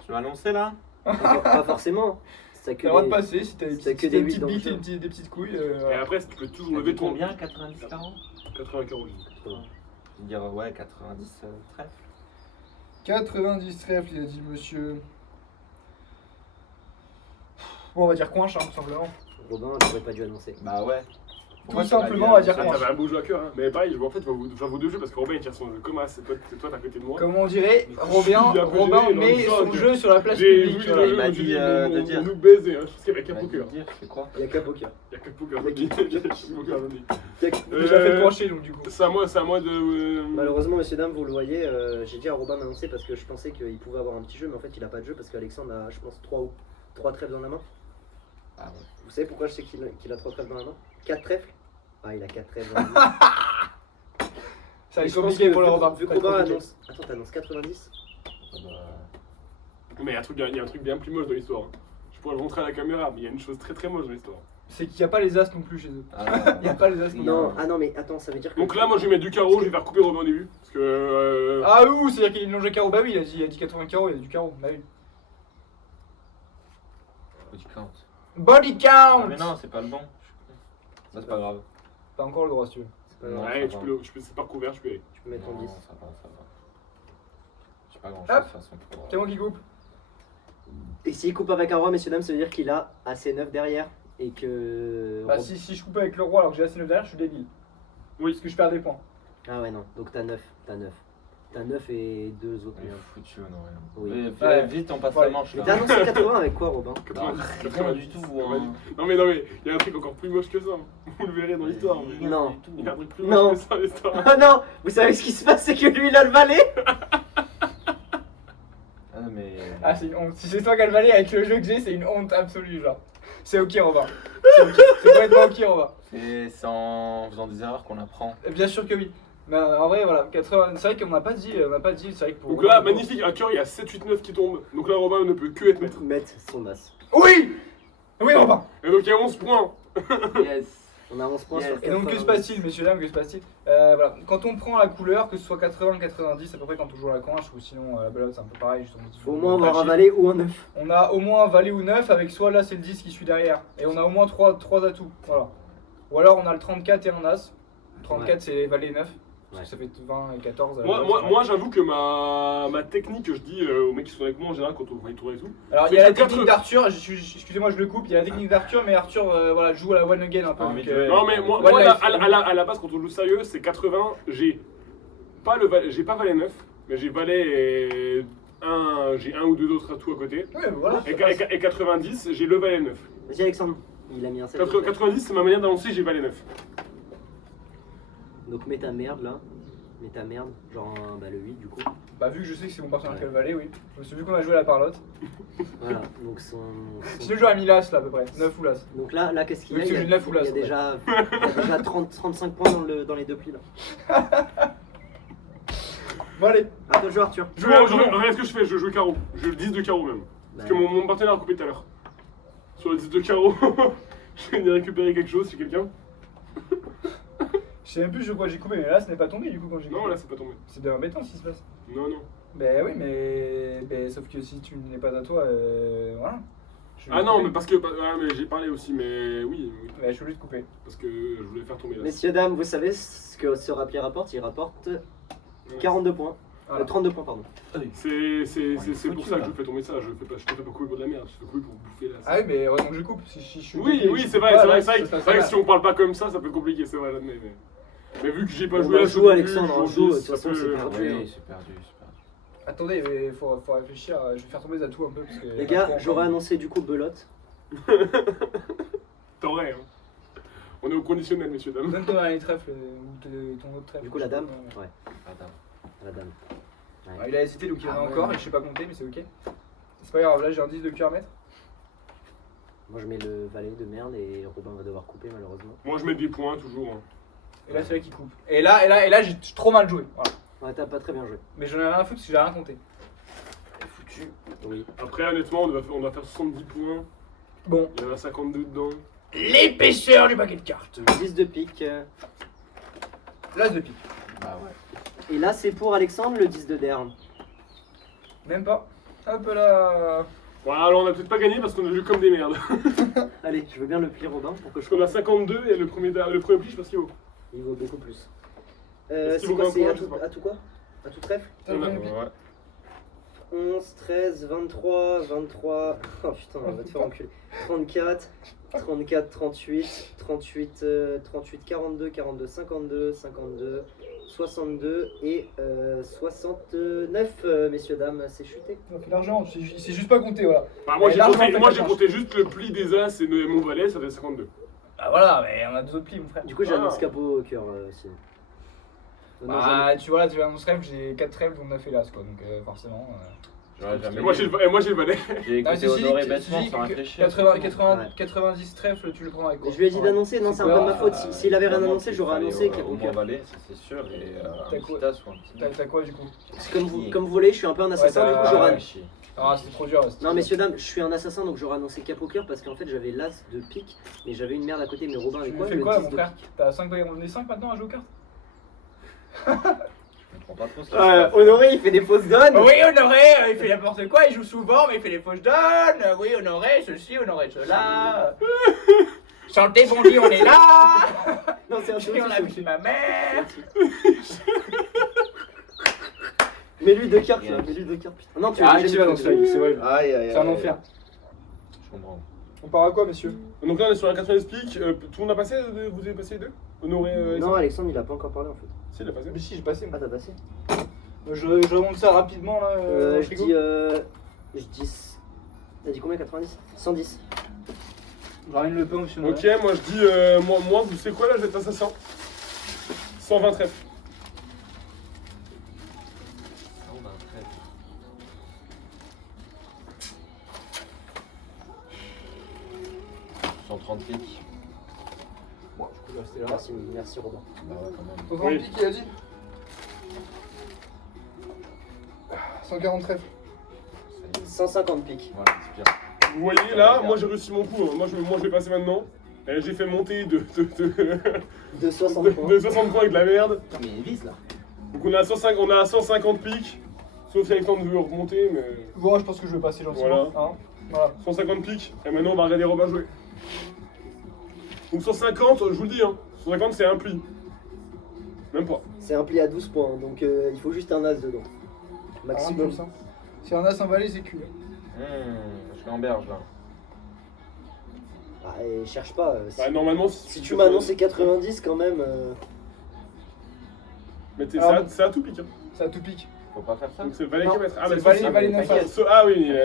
Tu vas annoncer là? Pas forcément. C'est T'as le droit de des... passer si t'as des c'est petites, que des des petites huit bites dans et le jeu. des petites couilles. Et après, tu peux toujours lever ton. Combien? 90 40? 80 carreaux. Je vais dire ouais, 90 trèfle. 90 trèfles, il a dit monsieur. Bon, on va dire coinche, hein, tout simplement. Robin, j'aurais pas dû annoncer. Bah ouais. Tout simplement, on va dire Ah, qu'on t'avais un beau jeu à cœur, hein. Mais pareil, en fait, je vois vos deux jeux parce que Robin il tire son jeu comme as, et toi t'es à côté de moi. Comme on dirait, Je suis Robin un peu gêné dans met l'histoire son que jeu sur la place J'ai vu publique. le voilà. jeu, il m'a on dit, dit, de on dire. nous baiser, hein. Je pense qu'il y avait qu'un Vas-y, poker. dire, c'est quoi? Il y a qu'un poker. Il y a qu'un poker, il y a qu'un poker, j'en ai. Déjà fait pencher donc du coup. C'est à moi de. Malheureusement, messieurs, dames, vous le voyez, j'ai dit à Robin d'annoncer parce que je pensais qu'il pouvait avoir un petit jeu, mais en fait, il a pas de jeu parce qu'Alexandre a, je pense, 3 trèfles dans la main. Ah ouais. Vous savez pourquoi je sais qu'il a 3 trèfles dans la main? 4 trèfles? Ah, il a 4 trèfles dans la main. Ça va Et être je pense compliqué que pour le Robin. Vu que Ça va être Robin compliqué. annonce. Attends, t'annonces 90? Ah bah, Mais il y a un truc bien plus moche dans l'histoire. hein. Je pourrais le montrer à la caméra, mais il y a une chose très très moche dans l'histoire. C'est qu'il n'y a pas les as non plus chez eux. ah, Il n'y a pas les as non plus. Non, ah non, mais attends, ça veut dire que. Donc là, moi je vais mettre du carreau, je vais faire couper Robin au début. Parce que. Ah ouh, c'est-à-dire qu'il est mélangé carreau. Bah oui, il a dit 80 carreaux, il y a du carreau. Bah oui. body count. Body Ah, count. mais non, c'est pas le bon. Ça, c'est pas grave. T'as encore le droit si tu veux. C'est pas grave, Non, Ouais, ça tu peux, c'est pas couvert, tu peux y aller. tu peux mettre ton Non, 10. ça va, ça va. J'ai pas grand Hop. chose de toute façon pour. C'est moi qui coupe. Et s'il coupe avec un roi, messieurs, dames, ça veut dire qu'il a assez 9 derrière et que. Bah si je coupe avec le roi alors que j'ai assez 9 derrière, je suis débile. Oui. Parce que je perds des points. Ah ouais, non, donc t'as 9. T'as 9 et 2 autres. On est merde. foutu, on aurait. Oui. Fais Ouais. vite, on passe Ouais. la manche Mais là. t'as annoncé 80 avec quoi, Robin? Non, 90, rien 90. du tout. hein. Non mais, il y a un truc encore plus moche que ça. Vous le verrez dans l'histoire. mais- Non. du tout. Il y a un truc plus Non. moche que ça dans l'histoire. Ah non! Vous savez ce qui se passe, c'est que lui, il a le valet! Ah, mais. Ah c'est une honte. Si c'est toi qui as le valet avec le jeu que j'ai, c'est une honte absolue genre. C'est ok Robin. C'est ok. C'est complètement ok Robin. C'est en faisant des erreurs qu'on apprend. Bien sûr que oui. Mais en vrai voilà, 80, c'est vrai qu'on n'a pas dit, c'est vrai que pour... Donc là, magnifique, à cœur, il y a 7, 8, 9 qui tombent. Donc là, Robin ne peut que être maître. Mettre son as. Oui. Oui Robin. Et donc il y a 11 points. Yes. On a 11 points Yes. sur Et donc que se 90. passe-t-il messieurs dames, que se passe-t-il Voilà, quand on prend la couleur, que ce soit 80 ou 90, à peu près quand on joue à la coinche, ou sinon la belote c'est un peu pareil. Juste Faut au moins avoir un valet ou un 9. On a au moins un valet ou 9 avec soit là c'est le 10 qui suit derrière. Et on a au moins 3 atouts. Voilà. Ou alors on a le 34 et un as. 34 c'est valet 9. Parce que ça fait 20 et 14. à la base. Moi j'avoue que ma technique, je dis aux mecs qui sont avec moi en général quand on va y tourner et tout. Alors il y a la c'est technique 4. d'Arthur, excusez-moi je le coupe, il y a la technique d'Arthur mais Arthur voilà, joue à la one again un peu. Ah, donc, mais tu vois, Non mais moi One là, life. à la base quand on joue sérieux, c'est 80, j'ai pas valet 9, mais j'ai valet et j'ai un ou deux autres atouts à côté. Oui, mais voilà. Et 90, j'ai le valet 9. Vas-y, Alexandre. Il a mis un 7. 90, c'est ma manière d'annoncer, j'ai valet 9. Donc mets ta merde là. Mets ta merde. Genre le 8 du coup. Bah vu que je sais que c'est mon partenaire qui a le valet, oui. Je me suis vu qu'on a joué à la parlotte. Voilà. Donc son. Je joue à 1000 as là à peu près, 9 ou l'as. Donc là qu'est-ce qu'il y a? Oui, Il y a, c'est une 9 ou là, il y a c'est déjà, il y a déjà 35 points dans les deux plis là. Bon allez, À toi de jouer, Arthur. Regarde ce que je fais, je joue carreau. Je le 10 de carreau même. Bah, Parce que mon partenaire a coupé tout à l'heure. Sur le 10 de carreau, je viens de récupérer quelque chose chez quelqu'un. je sais même plus sur quoi j'ai coupé, mais là ce n'est pas tombé du coup quand j'ai coupé. Non, là c'est pas tombé. C'est bien embêtant ce qui se passe. Non, non. Ben oui, mais sauf que si tu n'es pas à toi, voilà. Je suis Ah non, obligé de mais parce que. Ah, mais j'ai parlé aussi, mais oui. couper. Mais je suis obligé de couper. Parce que je voulais faire tomber là. Messieurs, dames, vous savez ce que ce rappli rapporte? Il rapporte 42 points. Voilà. 32 points, pardon. C'est foutu, pour ça que là. je fais tomber ça. Je te fais pas couper pour de la merde. Je te fais couper pour bouffer là. Ah oui, mais heureusement que je coupe. Si je suis Oui, coupé, oui, je c'est coupe vrai, pas, c'est là, vrai, ça c'est se passe vrai que mal. si on parle pas comme ça peut être compliqué, c'est vrai, j'admets. Mais vu que j'ai pas On joué va là, jouer, Alexandre, on joue, de toute ça façon, peut- c'est perdu. Oui, c'est perdu, c'est perdu. Attendez, mais faut réfléchir. Je vais faire tomber les atouts un peu parce que. Les gars, j'aurais annoncé du coup belote. T'aurais, hein. On est au conditionnel, messieurs, dames. Donne ton dernier trèfle ou ton autre trèfle. Du coup, la dame? Ouais. Ouais, Attends. la dame. Ah, il a hésité donc il y en a Ah, ouais. encore et je sais pas compter, mais c'est ok. C'est pas grave, là j'ai un 10 de cœur à mettre. Moi, je mets le valet de merde et Robin va devoir couper malheureusement. Moi, je mets des points toujours. hein. Et là c'est là qui coupe. Et là j'ai trop mal joué. Voilà. Ouais, t'as pas très bien joué. Mais j'en ai rien à foutre parce que j'ai rien compté. Foutu. Oui. Après, honnêtement, on va faire 70 points. Bon. Il y en a 52 dedans. L'épaisseur du paquet de cartes. 10 de pique. L'as de pique. Bah ouais. Et là, c'est pour Alexandre le 10 de derne. Même pas. Hop là. Voilà, alors on a peut-être pas gagné parce qu'on a joué comme des merdes. Allez, je veux bien le pli Robin pour que je Parce qu'on a 52 et le premier pli, je sais pas ce qu'il vaut. Il vaut beaucoup plus. Est-ce qu'il C'est vaut quoi? 20 C'est points, à je sais tout, pas. à tout quoi? À tout trèfle? T'as le premier pique. 11, 13, 23, 23. Oh putain, on va te faire enculer. 34, 34, 38, 38, 38, 42, 42, 52, 52, 62 et 69, messieurs, dames, c'est chuté. On a fait l'argent, c'est juste pas compté, voilà. Bah, moi, Et j'ai largement compté, fait moi, la j'ai marche. compté juste le pli des As et mon valet, ça fait 52. Bah voilà, mais on a 2 autres plis, mon frère. Du coup, j'ai un capot au cœur aussi. Non, Bah, tu vois, là, tu vas annoncer rêve, j'ai 4 rêves, on a fait l'As, quoi. Donc, forcément. J'aurais Et jamais moi, dit. j'ai le valet. J'ai Non, écouté si, si, Honoré si, bêtement si, sans réfléchir. 90 trèfles, tu le prends avec quoi. Je lui ai dit d'annoncer, non, c'est un peu de ma faute. S'il avait rien annoncé, j'aurais annoncé Au capot au moins cœur. valet, ça c'est sûr. Et T'as un quoi petit as ou un petit. T'as quoi, du coup? C'est comme vous voulez, je suis un peu un assassin, Ouais, du coup t'as- j'aurais. ouais. Ah, c'était trop dur. c'était Non, trop messieurs, dames, je suis un assassin donc j'aurais annoncé cap au cœur parce qu'en fait j'avais l'as de pique, mais j'avais une merde à côté. Mais Robin dur. avec Tu quoi fais le quoi, 10 mon de frère? pique. T'as 5 on est 5 maintenant à jouer aux cartes? Je comprends pas trop ce qui se passe. Honoré, il fait des fausses donnes. Oui, Honoré, il fait n'importe quoi, il joue souvent, mais il fait des fausses donnes. Oui, Honoré, ceci, Honoré, cela. Chantez, Bondy, on est là. Non, c'est un Puis jeu. on a vu ma mère. Mets-lui deux cartes là, mets-lui deux cartes. Putain. Non, tu Ah, vas tu vas dans ce live, c'est vrai. Aïe aïe aïe. C'est un enfer. Je comprends. On part à quoi, messieurs? Donc là, on est sur un 90 pique. Tout le monde a passé vous avez passé les deux Honoré Non, Alexandre il a pas encore parlé en fait. Si, il a passé. Mais si, j'ai passé. Ah, t'as passé. Je remonte ça rapidement, là, au Je frigo. dis. Je dis. T'as dit combien 90 110. Je ramène le pain, monsieur. Ok, moi je dis, moi, vous savez quoi là, je vais être assassin. 120 trèfles. 130 piques. Bon, je peux rester là. Merci Robin. Bah ouais, quand même. Au 30 Oui. piques, il a dit 140 trèfles. Ça y est. 150 piques. Voilà, c'est bien. Vous voyez là, moi j'ai réussi mon coup. Hein. Moi je vais passer maintenant. Et j'ai fait monter de De 60 points. 60 points avec de la merde. Mais il vise là. Donc on a 150 piques. Sauf si Alexandre veut remonter, mais. Bon, je pense que je vais passer gentiment. Voilà. Hein, voilà. 150 piques. Et maintenant on va regarder Robin jouer. Donc 150, je vous le dis, hein. 150 c'est un pli. Même pas. C'est un pli à 12 points donc il faut juste un as dedans. Maximum. Maximum. Si on a 100 balais, c'est cuit. Je suis en berge là. Ah, et cherche pas. Bah, normalement, Si tu m'as annoncé 90 quand même. Mais Alors, c'est à tout pique. Hein. Ça tout pique. Faut pas faire ça. Donc c'est le valet Non, qui va être. Ah, c'est bah, le valet, ça, valet ça, neuf ça, as. ça, ah oui, il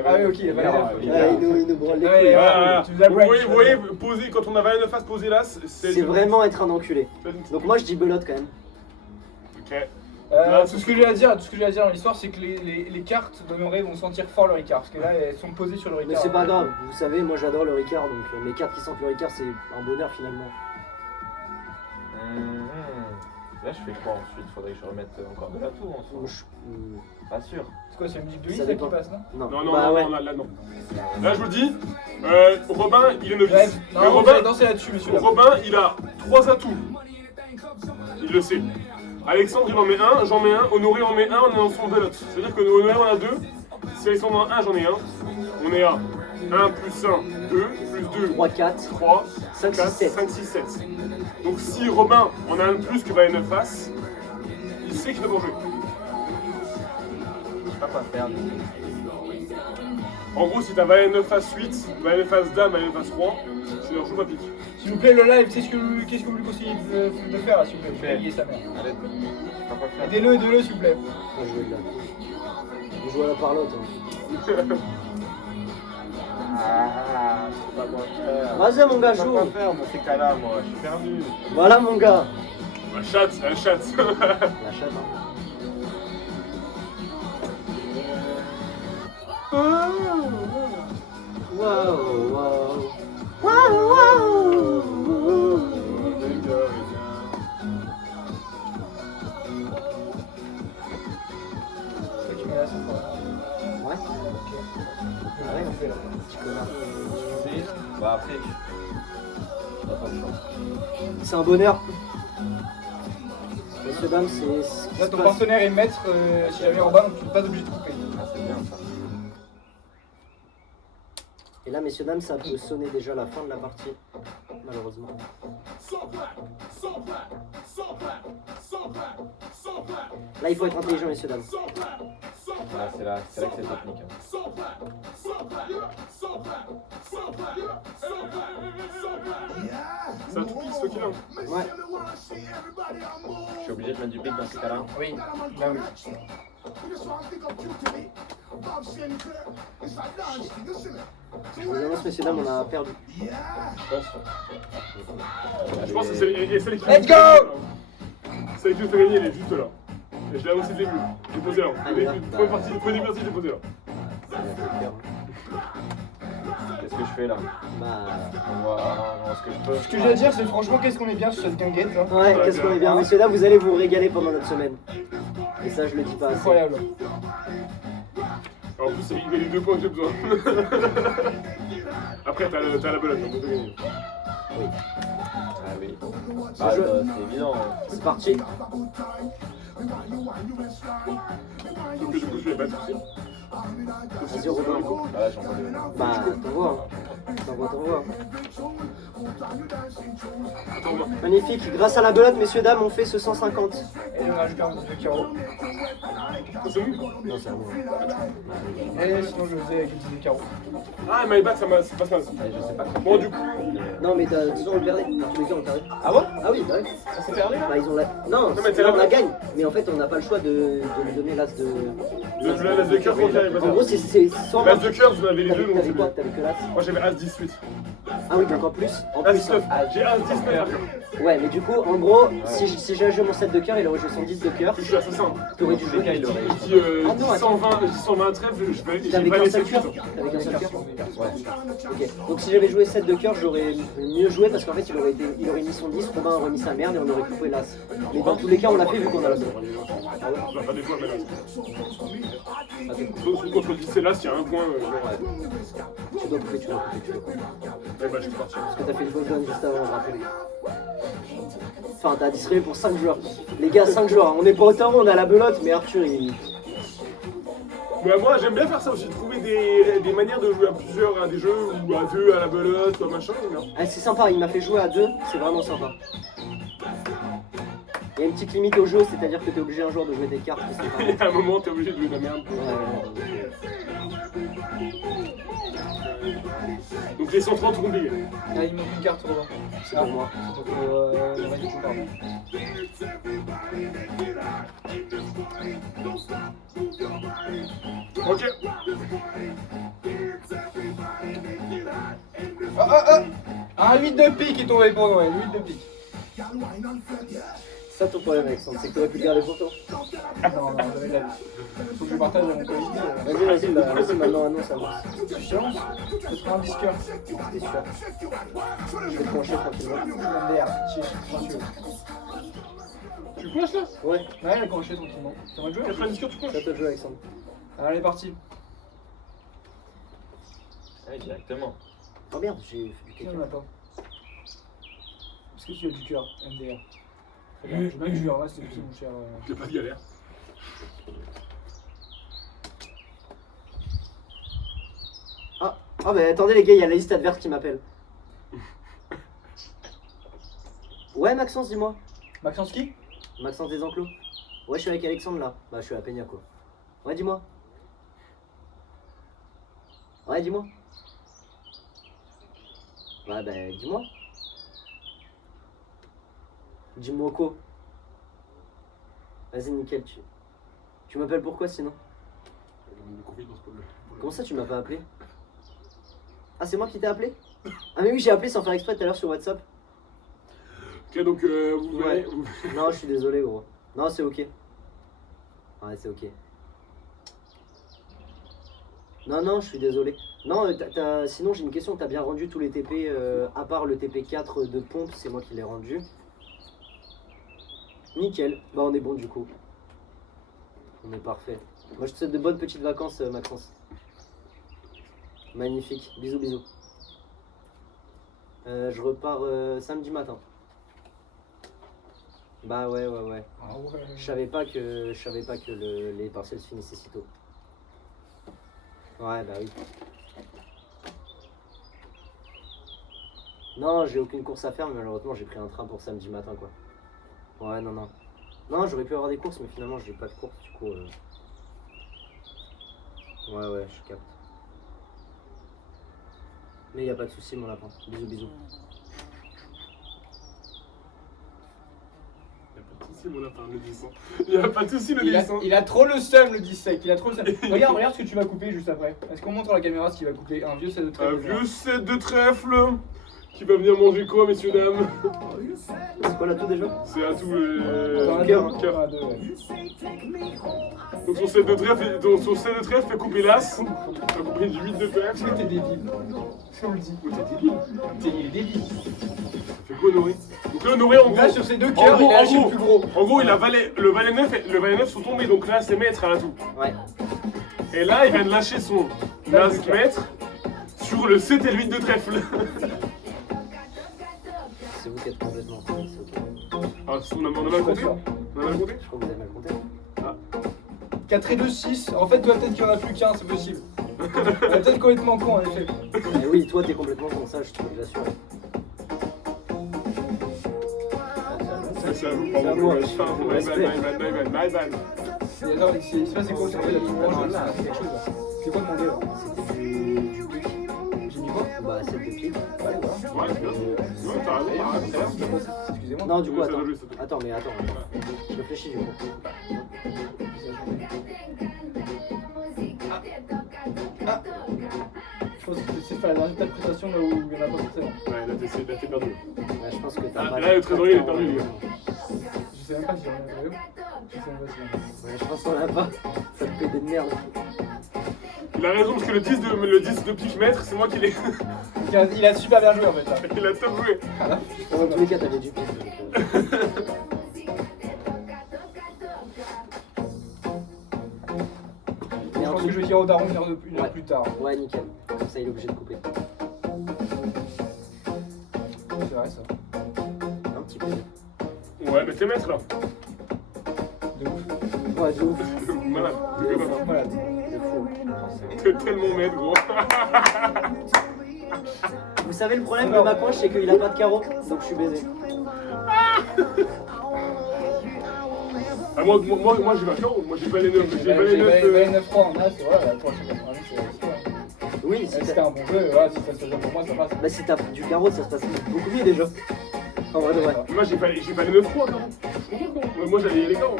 a Ah oui, ok, il a valet Ah, neuf. il Ah, a- il nous branle les Ouais, couilles. ouais, Voilà, tu nous as Vous break, voyez, tu vous vois. voyez, poser, quand on a valet 9 as posé là, C'est vraiment être un enculé. Donc moi je dis belote quand même. Ok. Tout ce que j'ai à dire dans l'histoire, c'est que les cartes d'Honoré vont sentir fort le Ricard. Parce que là, elles sont posées sur le Ricard. Mais c'est pas grave, vous savez, moi j'adore le Ricard donc mes cartes qui sentent le Ricard c'est un bonheur finalement. Là, je fais quoi ensuite? Faudrait que je remette encore de l'atout en Moi, soi. je- Pas sûr. C'est quoi, c'est la musique de Ça Lise là qui dépend. passe, non? Non, Non, non, bah non, ouais. non, là, non. Là, je vous le dis, Robin, il est novice. Bref, Mais non, vous Robin, allez danser là-dessus, monsieur. Robin, il a 3 atouts. Il le sait. Alexandre, il en met un, j'en mets un. Honoré en met un, on est en son belote. C'est-à-dire que Honoré en a 2. Si Alexandre en a un, j'en ai un. On est à 1 plus 1, 2, plus 2, 3, 4, 3, 5, 6, 4, 7. 5, 6, 7. Donc si Robin en a un de plus que valet 9 face, il sait qu'il doit jouer. Je sais pas quoi faire. En gros, si t'as valet 9 face 8, valet 9 face dame, valet 9 face 3, tu leur joues pas pique. S'il vous plaît, le live, qu'est-ce que vous lui conseillez de faire là, s'il vous plaît? Je vais payer sa mère. Arrête. Je sais pas quoi faire. Aidez-le, s'il vous plaît. Moi je veux de là. Je joue à la parlotte. Hein. Ah, je sais pas quoi faire. Vas-y mon gars, Je sais pas joue. quoi faire dans ces cas-là, moi. Je suis perdu. Voilà mon gars. La chatte, la chatte. La chatte. Hein. Waouh, waouh. Waouh, waouh. Et tu mets là, cette fois. Ouais. Ah ouais, on fait là. Petit connard. Bah après, t'as pas le choix. C'est un bonheur. Messieurs, dames, c'est ce qui Là, se ton passe. partenaire est maître si jamais Robin, donc tu n'es pas obligé de couper. Ah, c'est bien ça. Et là, messieurs, dames, ça peut sonner déjà la fin de la partie, malheureusement. Là, il faut être intelligent, messieurs, dames. Voilà, c'est là que c'est technique. C'est un tout petit ce qu'il a. Ouais. Je suis obligé de mettre du pic dans ces cas-là. Oui, bah oui. Je vous annonce, messieurs, dames, on a perdu. Je pense que c'est celle qui Let's go! Celle qui nous fait gagner, elle est juste là. Et je l'ai annoncé dès le début. J'ai posé là. Ah, mais là, Première partie, j'ai posé là. Qu'est-ce que je fais là? Bah. On va ce que je peux. Ce que j'ai à dire, c'est franchement, qu'est-ce qu'on est bien sur cette guinguette. Hein. Ouais, qu'est-ce qu'on est bien. Messieurs, dames, vous allez vous régaler pendant notre semaine. Et ça, je le dis pas assez. Incroyable. En plus, il gagne 2 points que j'ai besoin. Après, t'as la belote, on peut gagner. Oui. Ah oui. Ce Bah, jeu- c'est évident. C'est parti. Donc, du coup, je vais battre aussi. Vas-y, Robin. Ah là, j'en vois des. Bah, t'envoies. T'envoies. Attends, moi. Magnifique. Grâce à la belote, messieurs, dames, on fait ce 150. Et le match 42 carreaux. C'est nous. Non, c'est à moi. Et sinon, je le faisais avec le 10 carreaux. Ah, my bad, ça passe mal. Allez, je sais pas. Bon, du coup. Non, mais t'as toujours le perdre. Dans tous les cas, on perd. Ah bon? Ah oui, bah oui. Ça s'est perdu là? Bah, ils ont la. Non, mais c'est on la la belote. gagne. Mais en fait, on n'a pas le choix de lui donner l'as de. L'as de cœur, quand j'arrive à En gros, c'est soit. l'as de cœur, vous en avez les deux, donc T'avais c'est quoi? bien. T'avais que l'as? Moi, j'avais As 18. Ah oui, donc en plus. En As plus. 19. J'ai As 19. Ouais, mais du coup, en gros, si j'avais joué mon set de cœur, il aurait joué son 10 de cœur. Je suis assassin. T'aurais dû Tous les jouer. cas, il aurait. Je dis Ah non, attends. 120 trèfles, j'ai T'avais pas qu'un laissé seul le cœur. but. T'avais qu'un seul cœur. Ouais. Ok. Donc si j'avais joué 7 de cœur, j'aurais mieux joué parce qu'en fait, il aurait mis son 10, Robin aurait mis sa merde et on aurait coupé l'as. Mais dans tous les cas, on l'a fait vu qu'on a la balle. Ah ouais? Bah, pas des fois, mais là. Ah, t'es- Sauf contre le 10 et là, s'il y a un point. Tu dois couper. Eh bah, je suis parti. Parce que t'as fait une fausse donne juste avant, je rappelle. Enfin, t'as distribué pour 5 joueurs. Les gars, 5 joueurs. On est pas au tarot, on a la belote, mais Arthur, il. Mais moi, j'aime bien faire ça aussi, trouver des manières de jouer à plusieurs à des jeux, ou à deux à la belote, ou à machin, j'aime bien. Ah, c'est sympa, il m'a fait jouer à 2, c'est vraiment sympa. Il y a une petite limite au jeu, c'est-à-dire que t'es obligé un jour de jouer des cartes, que c'est pas. Et à un moment, t'es obligé de jouer de la merde. Donc les 130 seront oubliés. Ah, il manque une carte, Robin. C'est pour moi. Donc, magnifique, pardon. Ok. Un 8 de pique qui est tombé pour Noël, 8 de pique. Ça ton problème, Alexandre, c'est que t'aurais pu le garder pour toi. Non, j'avais de la vie. Faut que je partage à mon coéquipier. Vas-y, bah, vas-y, maintenant annonce, annonce. Suffisance, 90 cœurs. T'es sûr. Je vais te pencher tranquillement. Merde, chier, Tu clashes là Ouais, Ouais, elle a cranché tranquillement. Ça va jouer 90 cœurs, tu clashes. c'est à toi de jouer, Alexandre. Allez, parti. Ouais, directement. Oh merde, j'ai fait du Qui caca. en a pas? Est-ce que tu as du cœur, MDR? Très bien, je mets du cœur, là, c'est petit, mon cher. Y'a pas de galère. Ah, bah attendez les gars, il y a la liste adverse qui m'appelle. Ouais, Maxence, dis-moi. Maxence qui? Maxence des Enclos. Ouais, je suis avec Alexandre là. Bah, je suis à Peña quoi. Ouais, dis-moi. Ouais, dis-moi. Ouais, bah, dis-moi. Dis-moi quoi. Vas-y, nickel. Tu m'appelles pourquoi sinon? Comment ça, tu m'as pas appelé? Ah, c'est moi qui t'ai appelé? Ah, mais oui, j'ai appelé sans faire exprès tout à l'heure sur WhatsApp. Ok, donc vous Ouais. verrez. Non, je suis désolé, gros. Non, c'est ok. Ouais, c'est ok. Non, je suis désolé. Non, sinon j'ai une question. T'as bien rendu tous les TP, à part le TP4 de pompe, c'est moi qui l'ai rendu. Nickel. Bah, on est bon du coup. On est parfait. Moi, je te souhaite de bonnes petites vacances, Maxence. Magnifique. Bisous, bisous. Je repars samedi matin. Bah ouais. Ah ouais. Je savais pas que les partiels se finissaient si tôt. Ouais, bah oui. Non, j'ai aucune course à faire, mais malheureusement j'ai pris un train pour samedi matin quoi. Ouais, non. Non, j'aurais pu avoir des courses, mais finalement j'ai pas de course, du coup. Ouais, je capte. Mais y a pas de soucis, mon lapin. Bisous, bisous. Y'a pas de soucis, mon lapin, le 10 ans. Y'a pas de soucis, le 10 ans. Il a trop le seum, le 10 sec. Il a trop le seum. Regarde ce que tu vas couper juste après. Est-ce qu'on montre à la caméra ce qu'il va couper? Un vieux set de trèfle. Un vieux set de trèfle qui va venir manger quoi, messieurs, dames? C'est quoi l'atout déjà? C'est à tout T'en le as cœur. deux, t'en as deux, ouais. Donc son set de trèfle fait couper l'as. Il va couper du 8 de trèfle. T'es débile. On le dit. Oh, t'es débile. Il est débile. Ça fait quoi, Honoré? Donc là, Honoré, en Là, gros, sur ces deux en cœurs, il gros, a lâché le plus gros. en gros, il a le valet 9 et le valet 9 sont tombés. Donc là, c'est maître à l'atout. Ouais. Et là, il vient de lâcher son as maître sur le 7 et le 8 de trèfle. C'est vous qui êtes complètement fou, c'est ok. Ah, on a mal compté? On a mal compté? Je crois que vous avez mal compté. 4 et 2, 6. En fait, toi, peut-être qu'il y en a plus qu'un, c'est possible. On est peut-être complètement con, en effet. Mais oui, toi t'es complètement comme ça, je te l'assure. C'est à vous, C'est à moi. pardon. My bad. Et attends, il se passe c'est quoi aujourd'hui la petite branche là? C'est quelque chose là. C'est quoi demandé là? C'était du pic. J'ai mis quoi? Bah, c'est de pic. Ouais, voilà. Ouais, c'est bien. Ouais, t'as raison. Excusez-moi. Non, du coup, Ça attends. doit jouer, ça doit jouer. Attends, mais attends. Je réfléchis du coup. Je pense que c'est faire la dernière interprétation là où il y en a pas forcément. Ouais, là, t'es perdu. Ouais, je pense que t'as Ah, pas. là, le trésorier, il est perdu, les gars. Je sais même pas si j'en ai un. Je sais même pas si j'en ai un. Ouais, je pense qu'on l'a pas. Ça te fait des merdes. Il a raison parce que le 10 de pique maître, c'est moi qui l'ai. Il a super bien joué en fait là. Il a top joué. Dans tous les cas, t'avais du pic. Je pense que je vais dire au daron une heure Ouais. plus tard. Ouais, nickel. Comme ça, il est obligé de couper. C'est vrai ça. Un petit peu. Ouais, mais t'es maître là. De ouf. Ouais, de ouf. Malade. Voilà. De fou. T'es tellement maître, gros. Vous savez, le problème de ma poche, c'est qu'il a pas de carreau, donc je suis baisé. Ah, moi j'ai pas carreau. Moi j'ai pas les 9. J'ai pas les 9. J'ai 9-3 en as, voilà, la prochaine 90 c'est Oui, si c'était t'as un bon jeu, voilà, si ça se passe bien pour moi, ça passe. bah, si t'as du carreau, ça se passe beaucoup mieux déjà. En vrai de vrai. Moi j'ai pas les 9 3 carreau. Je suis content, carreau. Moi j'avais les carreaux.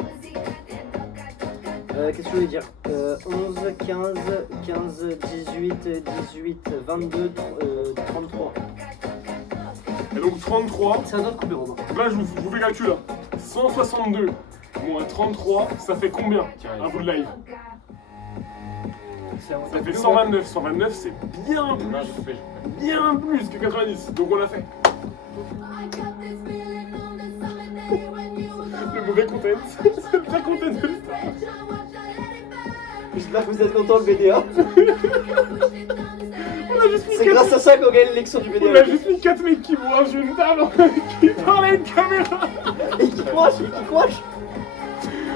Qu'est-ce que je voulais dire 11, 15, 15, 18, 18, 22, 33. Et donc 33. C'est un autre coupé, Romain. Donc là je vous fais calcul là. 162 moins 33, ça fait combien? À vous de live. Ça fait 129. 129 c'est bien plus. Non, j'ai coupé. Bien plus que 90. Donc on l'a fait. Le mauvais content. C'est le vrai content de l'histoire. J'espère que vous êtes content le BDA. On a juste mis C'est 4 grâce à ça qu'on gagne l'élection du On a BDA. juste mis 4 mecs qui vont sur une table qui parlent à une caméra. Et qui croche.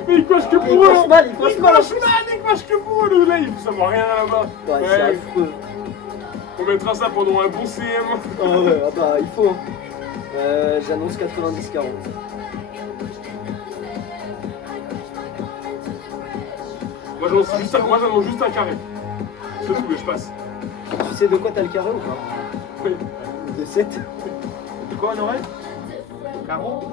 Mais ils coachent que Il pour eux. croche mal, il croche mal. Ils coachent que pour eux le live. Ça vaut rien là-bas. Ouais, c'est affreux. On mettra ça pendant un bon CM. Ah ouais, ah bah il faut. Hein. J'annonce 90-40. Moi j'annonce juste un carré. C'est tout que je passe. Tu sais de quoi t'as le carré ou pas? Oui. De 7. De quoi, Honoré? Carreau?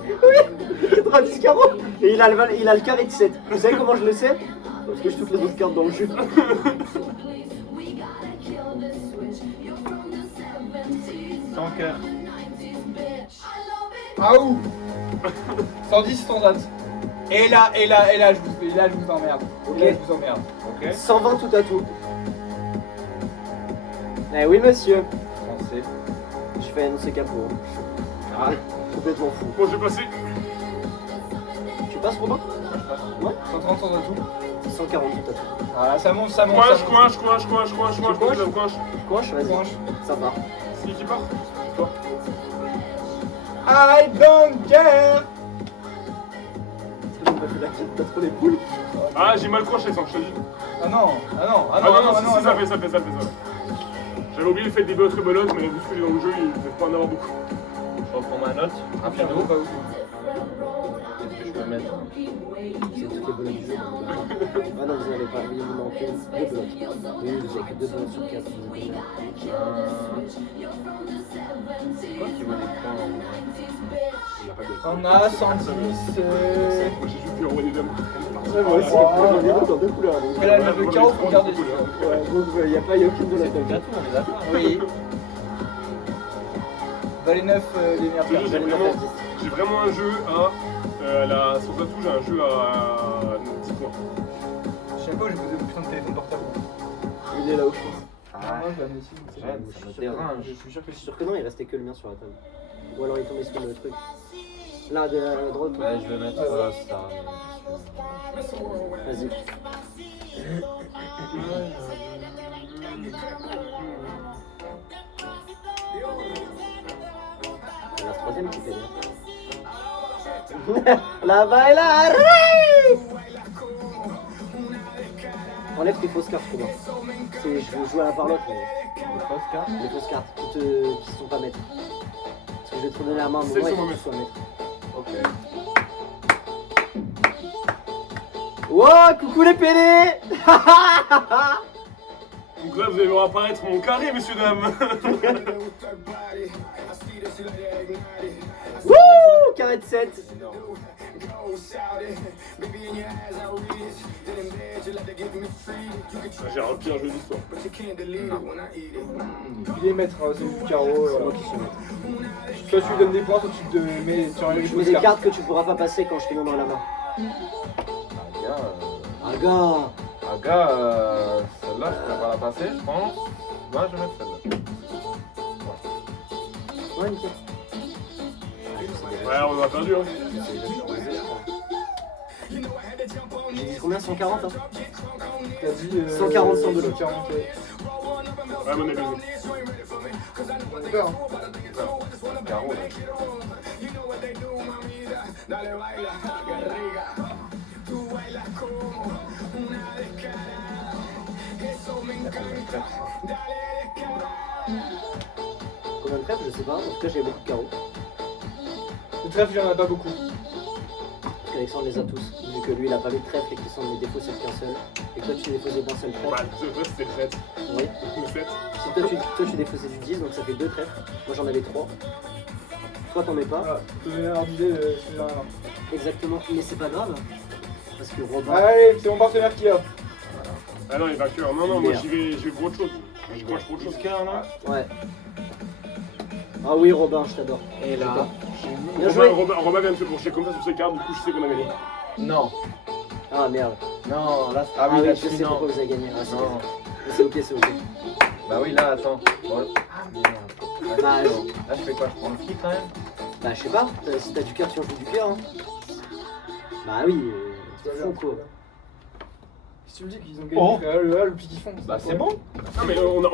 90-40. Et il a le carré de 7. Vous savez comment je le sais? Parce que je toutes les autres cartes dans le jeu. Sans cœur. Ah ouh 110 sans date. Et là, je vous emmerde. Ok. Là, je vous emmerde. Ok. 120 tout à tout. Eh oui monsieur. Français. Je fais annoncer capot. Ah. Complètement fou. Bon, j'ai passé. Tu passes Romain? Ouais. 130 sans date. 140 tout à tout. Voilà, ça monte. Coinche. Coinche, vas-y. Coinche. Ça part. C'est qui part? Toi. I don't care. T'as trop les poules. Ah, j'ai mal coinché, ça, je te dis. Ah non. Si, ça fait ça. J'avais oublié le fait des belotes rebelotes, mais vu que dans le jeu, il ne peut pas en avoir beaucoup. Je reprends ma note. Rapido. Rapido. Qu'est-ce que je peux peux mettre. C'est toutes les belotes du jeu. Ah non, vous n'en avez pas. Il vous manque 2 belotes. Oui, vous avez que 2 belotes sur 4. Vous avez C'est quoi qui vaut des points Il a pas de. On a 110. Moi j'ai juste vu envoyer des dames. Ouais, moi aussi. J'en ai d'autres en 2 couleurs. Donc, Mais là, le carreau, faut garder. ouais, donc il n'y a aucune de la C'est gâteau, on est d'accord. Oui. Valet 9, les meilleurs Je te jure, pères. j'ai vraiment un jeu à. Sur Tatou, j'ai un jeu à 10 points. Je sais pas où j'ai posé mon putain de téléphone portable. Il est là-haut, je pense. Ah, Moi, je l'ai amené ici. Jeanne, ça me dérange. Je suis sûr que non, il restait que le mien sur la table. Ou alors il tombait sur le truc. Là, de la droite. Ouais, je vais mettre ça. Vas-y. C'est la troisième qui fait bien. La bailar. Enlève tes fausses cartes, Robin. Je veux jouer à la parlotte, mais Les fausses cartes. les fausses cartes qui sont pas maîtres. Parce que je vais te redonner la main, mais Celles moi, il sont faut que maîtres. tu sois maître. Ok. Wow, coucou les pélés. Donc là, vous allez voir apparaître mon carré, messieurs, dames. Wouh, carré de 7. C'est énorme. J'ai un pire jeu d'histoire. Il est maître, c'est du carreau. C'est moi qui suis maître. Soit tu lui donnes des points, soit tu te mets sur les Je mets fausses des cartes. cartes que tu pourras pas passer quand je te donnerai la main. Ah gars. Aga, celle-là, je pourrais pas la passer, je pense. Moi, je vais mettre celle-là. Ouais, nickel. Ouais, on a perdu, hein. J'ai dit combien? 140 hein. T'as dit 140, 100 de l'autre. 140, Ouais, mon avis. on a peur, hein. Carreau, là. Combien de trèfles? Je sais pas. En tout cas, j'ai beaucoup de carreaux. Le trèfle, il y en a pas beaucoup. Parce qu'Alexandre les a tous. Vu que lui, il a pas mis de trèfle et qu'il s'en est défaussé qu'un seul. Et que toi, tu défausais d'un seul Bah, trèfle. toi, c'était le 7. Oui. Le 7. Si toi, tu défaussais du 10, donc ça fait 2 trèfles. Moi, j'en avais 3. Toi, t'en mets pas. Voilà, je te donne un ordre d'idée, si j'en ai un. Exactement. Mais c'est pas grave. Parce que Robin. Allez, c'est mon partenaire qui a. Ah non, il va cœur. Non, non, moi Merde. j'y vais pour autre chose. Je crois pour autre chose. Ouais. Ah oui, Robin, je t'adore. Et là. Bien joué. Robin vient de se pencher comme ça sur ses cartes, du coup je sais qu'on a gagné. Non. Ah merde. Non, là. Ah oui, là, je sais non. pourquoi vous avez gagné. Ah, c'est Non. bien. Mais c'est ok, c'est ok. Bah oui, là, attends. Bon. Ah merde. Bah, Là, je fais quoi? Je prends le flic quand même? Bah, je sais pas. Si t'as du cœur, tu en joues du cœur. Hein. Bah oui, c'est fou quoi. Si tu me dis qu'ils ont Oh. gagné, là, le pic qu'ils font. Bah, c'est bon. Non mais on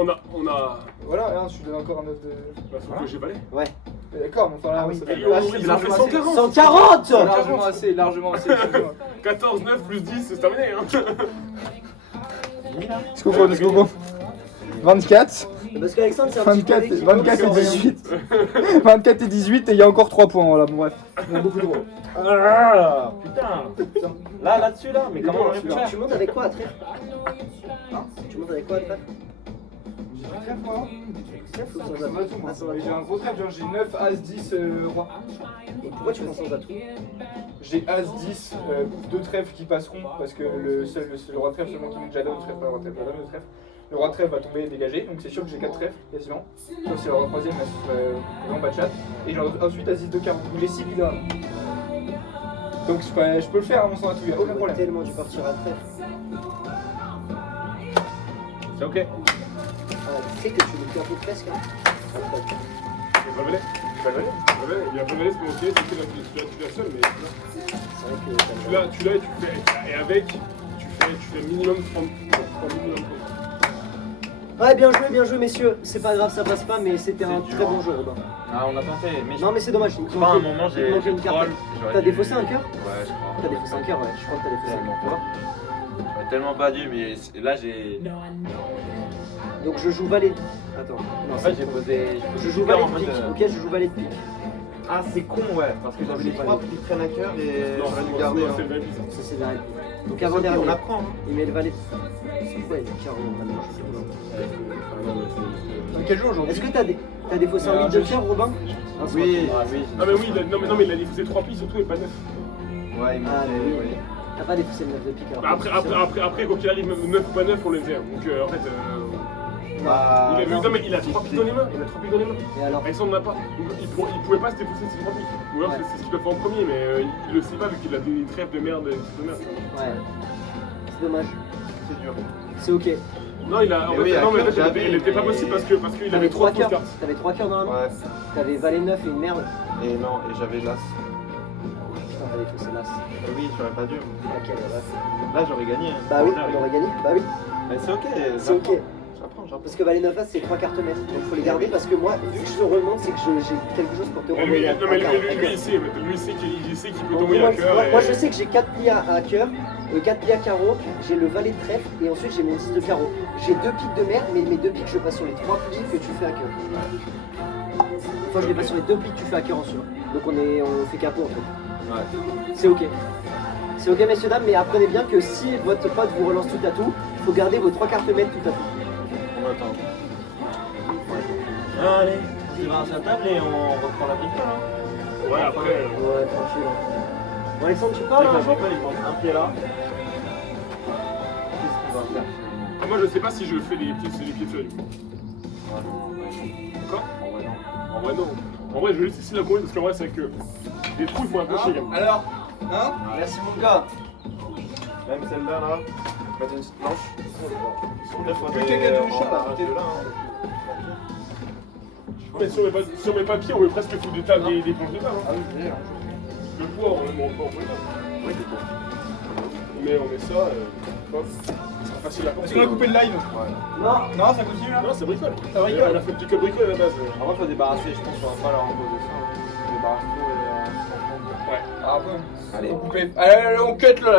a. Voilà, regarde, je lui donne encore un œuf de. Bah, faut que j'ai balai. Ouais. Mais d'accord, mais enfin là, Ah oui. ça Et fait ils ont fait largement 140. 140 assez, largement assez. excuse-moi. 14, 9 plus 10, c'est terminé. Hein. Est-ce qu'on prend 24, Parce qu'Alexandre, c'est un petit 24, peu qui 24 et pense 18. 24 et 18 et il y a encore 3 points, voilà, bon bref. On a beaucoup de droits. Ah, putain. Là, là-dessus, là. Mais comment on aurait pu faire? Tu montes avec quoi à trèfle Tu montes avec quoi à trèfle J'ai un trèfle, moi. Trèfle ou sans Sans atout atout, moi. Ah, sans J'ai atout. un gros trèfle, genre j'ai 9, As, 10, roi. Et pourquoi tu prends sans atout J'ai As, 10, 2 trèfles qui passeront parce que le roi trèfle seulement qui met déjà donne le trèfle, pas le roi trèfle, la dame le trèfle. Le roi trèfle va tomber et dégager, donc c'est sûr que j'ai 4 trèfles quasiment. Sauf si le roi troisième est en bas de chat. Et j'en ai ensuite As, 10 de 40, donc j'ai 6 guides. Donc je peux le faire à mon sans atout, il n'y a aucun J'aurais problème. tellement dû partir à trèfle. C'est ok. Ah, tu sais que tu me fais un peu presque. Hein. Il y a pas balai. Il y a pas balai, c'est bon, ok, c'est la seule, mais C'est vrai que tu l'as et tu fais. Et avec, tu fais minimum 30 minimum. Ouais, bien joué messieurs. C'est pas grave, ça passe pas, mais c'était un C'est très dur. bon jeu, Robin. Ah, on a tenté, mais Non, mais c'est dommage. Il pas à un manquait- moment, il j'ai manquait une carte. troll. J'aurais T'as dû- défaussé un cœur Ouais, je crois. T'as défaussé un cœur, ouais. Je crois que t'as défaussé un Tellement cœur. pas. J'aurais tellement pas dû, mais là, j'ai. Donc je joue valet. Attends. Non, En c'est fait, j'ai posé. Je joue valet de pique. Ok, je joue valet de pique. Ah, c'est con, ouais, parce que j'avais les 3 qui traînent à cœur et Non, j'aurais dû c'est garder. c'est le même ça. Ça, c'est la réponse. Donc Ok, avant-dernier, on apprend. Hein. il met le valet. C'est quoi, il est carrément maintenant, je sais pas. Quel jour aujourd'hui? Est-ce que t'as des faussés en 8 de cœur, Robin? Ah, c'est Oui, pas- oui. Ah mais oui, non mais il a défaussé 3 pieds surtout et pas 9. Ouais, il m'a Ah, fait. oui. Oui. T'as pas défaussé le 9 de pique alors. Après, quoi qu'il arrive, 9 ou pas 9, on les faisait. Donc en fait, Bah, il a vu, non. non mais il a 3 pieds dans les mains. Il a 3 pieds dans les mains. Et alors? Alexandre n'en a pas. Donc, il pouvait pas se défausser ses 3 pieds. Ou alors Ouais. c'est ce qu'il doit faire en premier, mais il le sait pas vu qu'il a des trèfles de merde, des trucs de merde. Ouais. C'est dommage. c'est dur. C'est ok. Non, il a. En Mais fait, oui, non, mais en fait, j'avais, il était pas mais- possible parce qu'il T'avais avait 3 3 fausses cœurs. cartes. T'avais 3 cœurs dans la main. Ouais. T'avais valet 9 et une merde. Et non, et j'avais l'as. Putain, t'avais faussé l'as. Oui, j'aurais pas dû. Ok, ouais. Là, j'aurais gagné. Hein. Bah oui, Là, on aurait gagné. Bah oui, Mais c'est ok. c'est ok. J'apprends. Parce que valet 9 as, c'est 3 cartes maîtres. Donc faut les garder parce que moi, vu que je remonte, c'est que j'ai quelque chose pour te Non, remonter. mais lui, il sait qu'il peut Donc, tomber moi, à cœur. moi, je sais que j'ai 4 plis à cœur, 4 plis à carreau, j'ai le valet de trèfle et ensuite j'ai mon 10 de carreau. J'ai 2 piques de mer, mais mes 2 piques, je passe sur les 3 plis que tu fais à cœur. Une fois, je les passe sur les 2 plis que tu fais à cœur ensuite. Donc on fait capot en fait. Ouais. C'est ok. C'est ok, messieurs, dames, mais apprenez bien que si votre pote vous relance tout à tout, il faut garder vos 3 cartes maîtres tout à tout. On attend. Allez, tu vas à sa table et on reprend la bricole. Hein. Ouais, après. Ouais, tranquille. Bon, Alexandre, tu Avec parles la un jour? bricole, il manque un pied là. Qu'est-ce qu'on va faire Moi, je sais pas si je fais les pieds de feuille. Ah non, ouais. Quoi En vrai, non. En vrai, non. En vrai, je vais laisser ici la courir parce qu'en vrai, c'est que les trous, il faut un peu chier. Hein alors, hein? Merci, mon gars. Même celle-là, là. Mettre une petite planche. Là, faudrait Quelqu'un qui a du chat, là. arracher de là. Hein. Mais sur mes papiers, on veut presque foutre des tables, des planches de table. Ah Hein. oui, je veux dire. Le poids, on le met pas. Oui, c'est bon. Mais on met ça, hop, ce sera facile à porter. Est-ce qu'on a coupé le live? Ouais. Non. Non, ça continue là? Non, c'est bricole. Ça bricole. On a fait bricole bricole à la base. En vrai, faut débarrasser, je pense qu'on va pas leur imposer ça. On débarrasse tout et. Ouais. Ah bon? Allez. On coupe. Allez, on cut le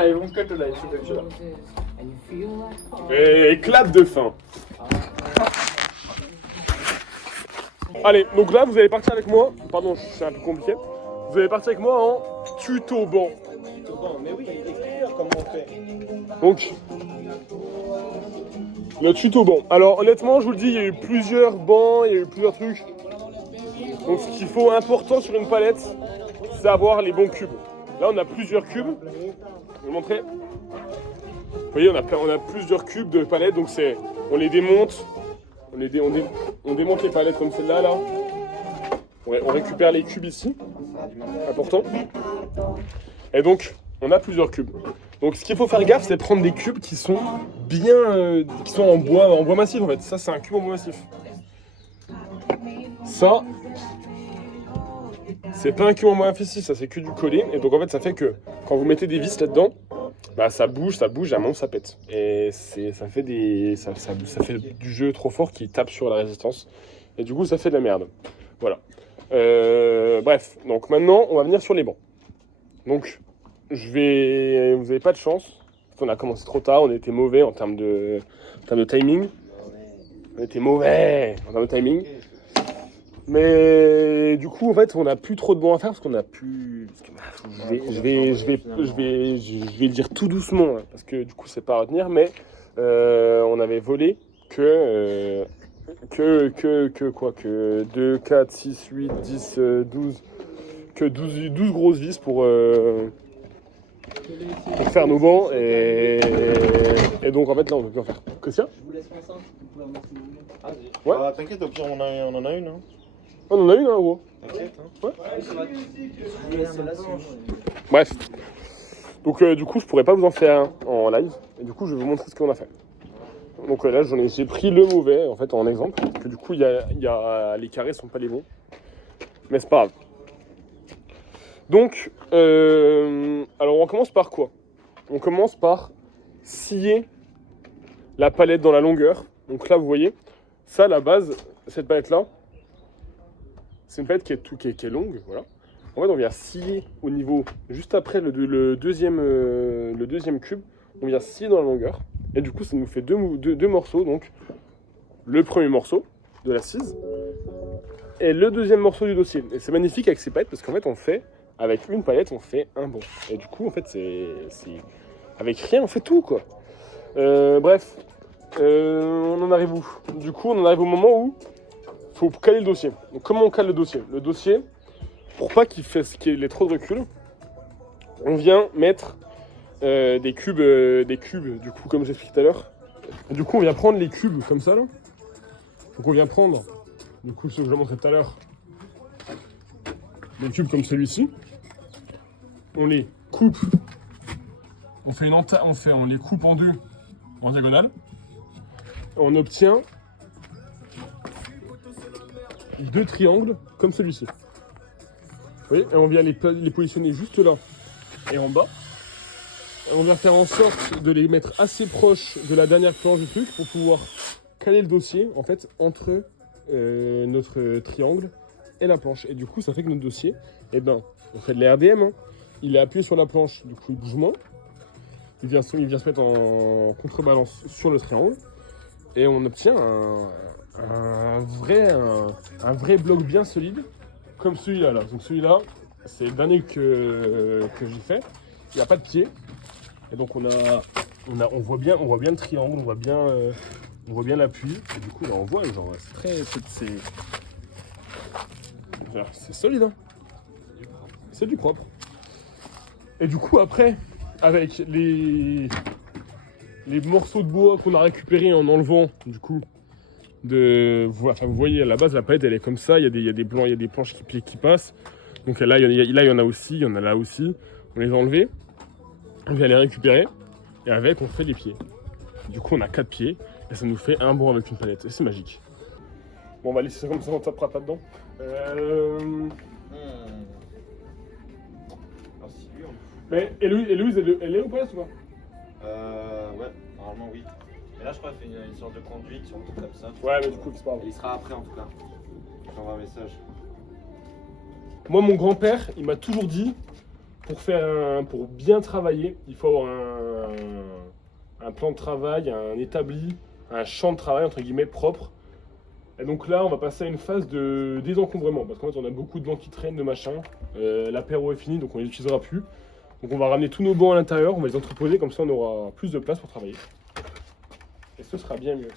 live, s'il vous plaît, monsieur. Et clap de fin. Allez, donc là, vous allez partir avec moi. Pardon, c'est un peu compliqué. Vous allez partir avec moi en tuto banc. Mais oui, explique-moi comment on fait. Donc, le tuto banc. Alors, honnêtement, je vous le dis, il y a eu plusieurs bancs, il y a eu plusieurs trucs. Donc, ce qu'il faut important sur une palette, c'est avoir les bons cubes. Là, on a plusieurs cubes. Je vais vous montrer. Vous voyez, on a plusieurs cubes de palettes, donc on les démonte. On démonte les palettes comme celle-là, là. On récupère les cubes ici. Important. Et donc, on a plusieurs cubes. Donc, ce qu'il faut faire gaffe, c'est prendre des cubes qui sont bien, qui sont en bois massif en fait. Ça, c'est un cube en bois massif. Ça, c'est pas un cube en bois massif, ça c'est que du collé. Et donc, en fait, ça fait que quand vous mettez des vis là-dedans, bah ça bouge, à un moment ça pète. Et ça fait du jeu trop fort qui tape sur la résistance. Et du coup, ça fait de la merde. Voilà. Bref, donc maintenant, on va venir sur les bancs. Donc, vous n'avez pas de chance. On a commencé trop tard, on était mauvais en termes de timing. On était mauvais en termes de timing. Mais du coup, en fait, on n'a plus trop de bancs à faire parce qu'on a plus. Je vais le dire tout doucement hein, parce que du coup, c'est pas à retenir. Mais on avait volé que 2, 4, 6, 8, 10, 12. Que 12 grosses vis pour faire nos bancs et donc en fait là on peut plus en faire. Christian ? Je vous laisse faire ça. Vous pouvez en mettre si vous voulez. Ouais. Ah, t'inquiète, au pire, on en a une. Hein. On en a une hein gros. T'inquiète. Hein. Je vous laisse celle-là si vous voulez. Bref. Donc du coup je pourrais pas vous en faire un en live et du coup je vais vous montrer ce qu'on a fait. Donc là j'ai pris le mauvais en fait en exemple parce que du coup il y a les carrés sont pas les bons. Mais c'est pas grave. Donc, alors on commence par quoi? On commence par scier la palette dans la longueur. Donc là, vous voyez, ça, la base, cette palette-là, c'est une palette qui est longue, voilà. En fait, on vient scier au niveau, juste après le deuxième cube, on vient scier dans la longueur. Et du coup, ça nous fait deux morceaux. Donc, le premier morceau de la scise, est le deuxième morceau du dossier. Et c'est magnifique avec ces palettes parce qu'en fait, avec une palette, on fait un bon. Et du coup, en fait, c'est avec rien, on fait tout, quoi. Bref, on en arrive où? Du coup, on en arrive au moment où il faut caler le dossier. Donc, comment on cale le dossier? Le dossier, pour pas qu'il ait trop de recul, on vient mettre des cubes, du coup, comme j'expliquais tout à l'heure. Du coup, on vient prendre les cubes comme ça, là. Donc, on vient prendre, du coup, ce que je montrais tout à l'heure, des cubes comme celui-ci. On les coupe, on les coupe en deux, en diagonale. On obtient deux triangles comme celui-ci. Vous voyez, et on vient les positionner juste là et en bas. Et on vient faire en sorte de les mettre assez proches de la dernière planche du truc pour pouvoir caler le dossier en fait entre notre triangle et la planche. Et du coup, ça fait que notre dossier, eh ben, on fait de la RDM. Hein. Il est appuyé sur la planche, du coup il bouge moins. Il vient se mettre en contrebalance sur le triangle. Et on obtient un vrai bloc bien solide, comme celui-là. Là. Donc celui-là, c'est le dernier que j'ai fait. Il n'y a pas de pied. Et donc on voit bien le triangle, on voit bien l'appui. Et du coup là, on voit, genre, c'est solide. Hein. C'est du propre. Et du coup après, avec les morceaux de bois qu'on a récupérés en enlevant, du coup, vous voyez à la base la palette elle est comme ça, il y a des planches qui passent. Donc là il y en a aussi, il y en a là aussi. On les a enlevés, on vient les récupérer et avec on fait les pieds. Du coup on a 4 pieds et ça nous fait un banc avec une palette et c'est magique. Bon on va laisser ça comme ça, on tapera pas dedans. Mais Héloïse, elle est au palette ou pas? Ouais, normalement oui. Mais là je crois qu'il fait une sorte de conduite sur un truc comme ça. Ouais, mais du coup, c'est pas grave. Il sera après en tout cas. J'envoie un message. Moi, mon grand-père, il m'a toujours dit, pour bien travailler, il faut avoir un plan de travail, un établi, un champ de travail, entre guillemets, propre. Et donc là, on va passer à une phase de désencombrement, parce qu'en fait, on a beaucoup de bancs qui traînent, de machin. L'apéro est fini, donc on les utilisera plus. Donc on va ramener tous nos bancs à l'intérieur, on va les entreposer, comme ça on aura plus de place pour travailler. Et ce sera bien mieux.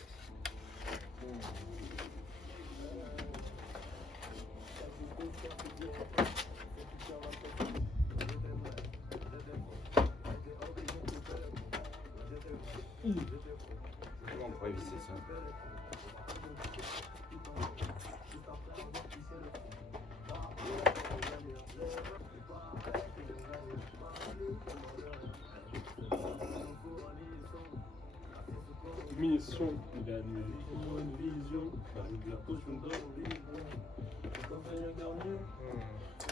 Comment on pourrait visser ça? Mission, il a une vision, avec la potion d'or, comme un dernier.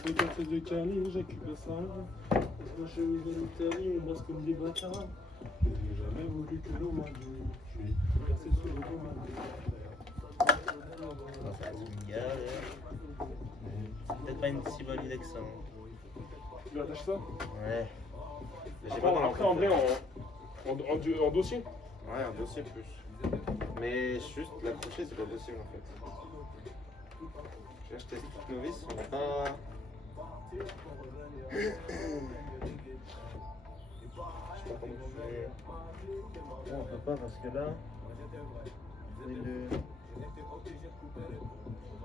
Les quartiers de Cali, j'occupe ça. Moi je suis de l'Italie, on bosse comme des bâtards. J'ai jamais voulu que l'on m'adule. Je suis percé sur le combat. Ça va être une galère. C'est peut-être pas une si bonne idée que ça. Hein. Tu lui attaches ça? Ouais. Mais j'ai pas dans Après en vrai, en dossier. Ouais, un dossier plus. Mais juste l'accrocher, c'est pas possible en fait. J'ai acheté cette novice, on va pas. Je sais pas comment tu fais. Non, on peut pas parce que là.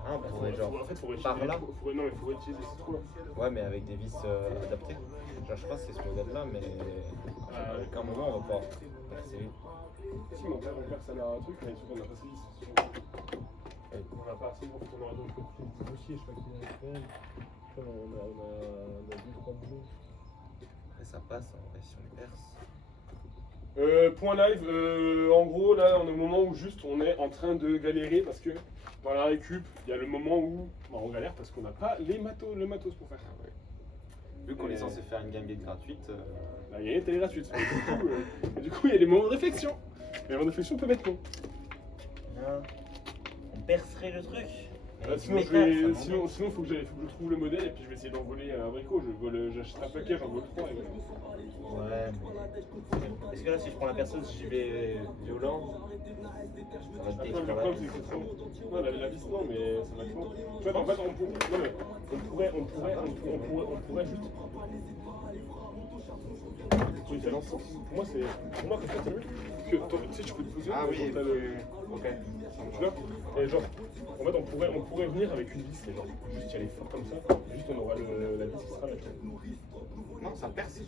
Ah, on pourrait genre. En fait, faudrait par là. Non, mais faudrait utiliser ce trou là. Ouais, mais avec des vis adaptées. Genre, je sais pas si c'est ce modèle là, mais. À aucun moment on va pouvoir percer. Si, mon père, ça a un truc, mais il faut qu'on a pas assez lisse. On n'a pas assez pour qu'on aura donc le dossier, je sais pas qui l'a fait. On a 2-3 boulots. Et ça passe en vrai si on les perce. Point live, en gros là on est au moment où juste on est en train de galérer parce que dans la récup il y a le moment où on galère parce qu'on n'a pas le matos pour faire. Ouais. Vu qu'on est censé faire une game gratuite. La game est gratuite. Du coup il y a des moments de réflexion. Les moments de réflexion peuvent être longs. On percerait le truc. Sinon, Mais je vais, ça sinon, faut que je trouve le modèle et puis je vais essayer d'envoler un abricot. J'achète un paquet, j'en vole 3. Ouais. Est-ce que là, si je prends la personne, si j'y vais violent, ça va Après, te le détruire la problème, vie. c'est que c'est trop. Non, la vis, non, mais ça va être long. Tu vois, en fait, on pourrait juste. Oui, c'est dans ce sens. Pour moi, comme ça, c'est mieux. Parce que, toi, tu sais, tu peux te poser. Ah oui, genre, t'as le- ok. Tu vois et genre, en fait, on pourrait venir avec une vis, et genre, juste y aller fort comme ça, juste on aura la vis qui sera là. Tu vois. Non, ça perce.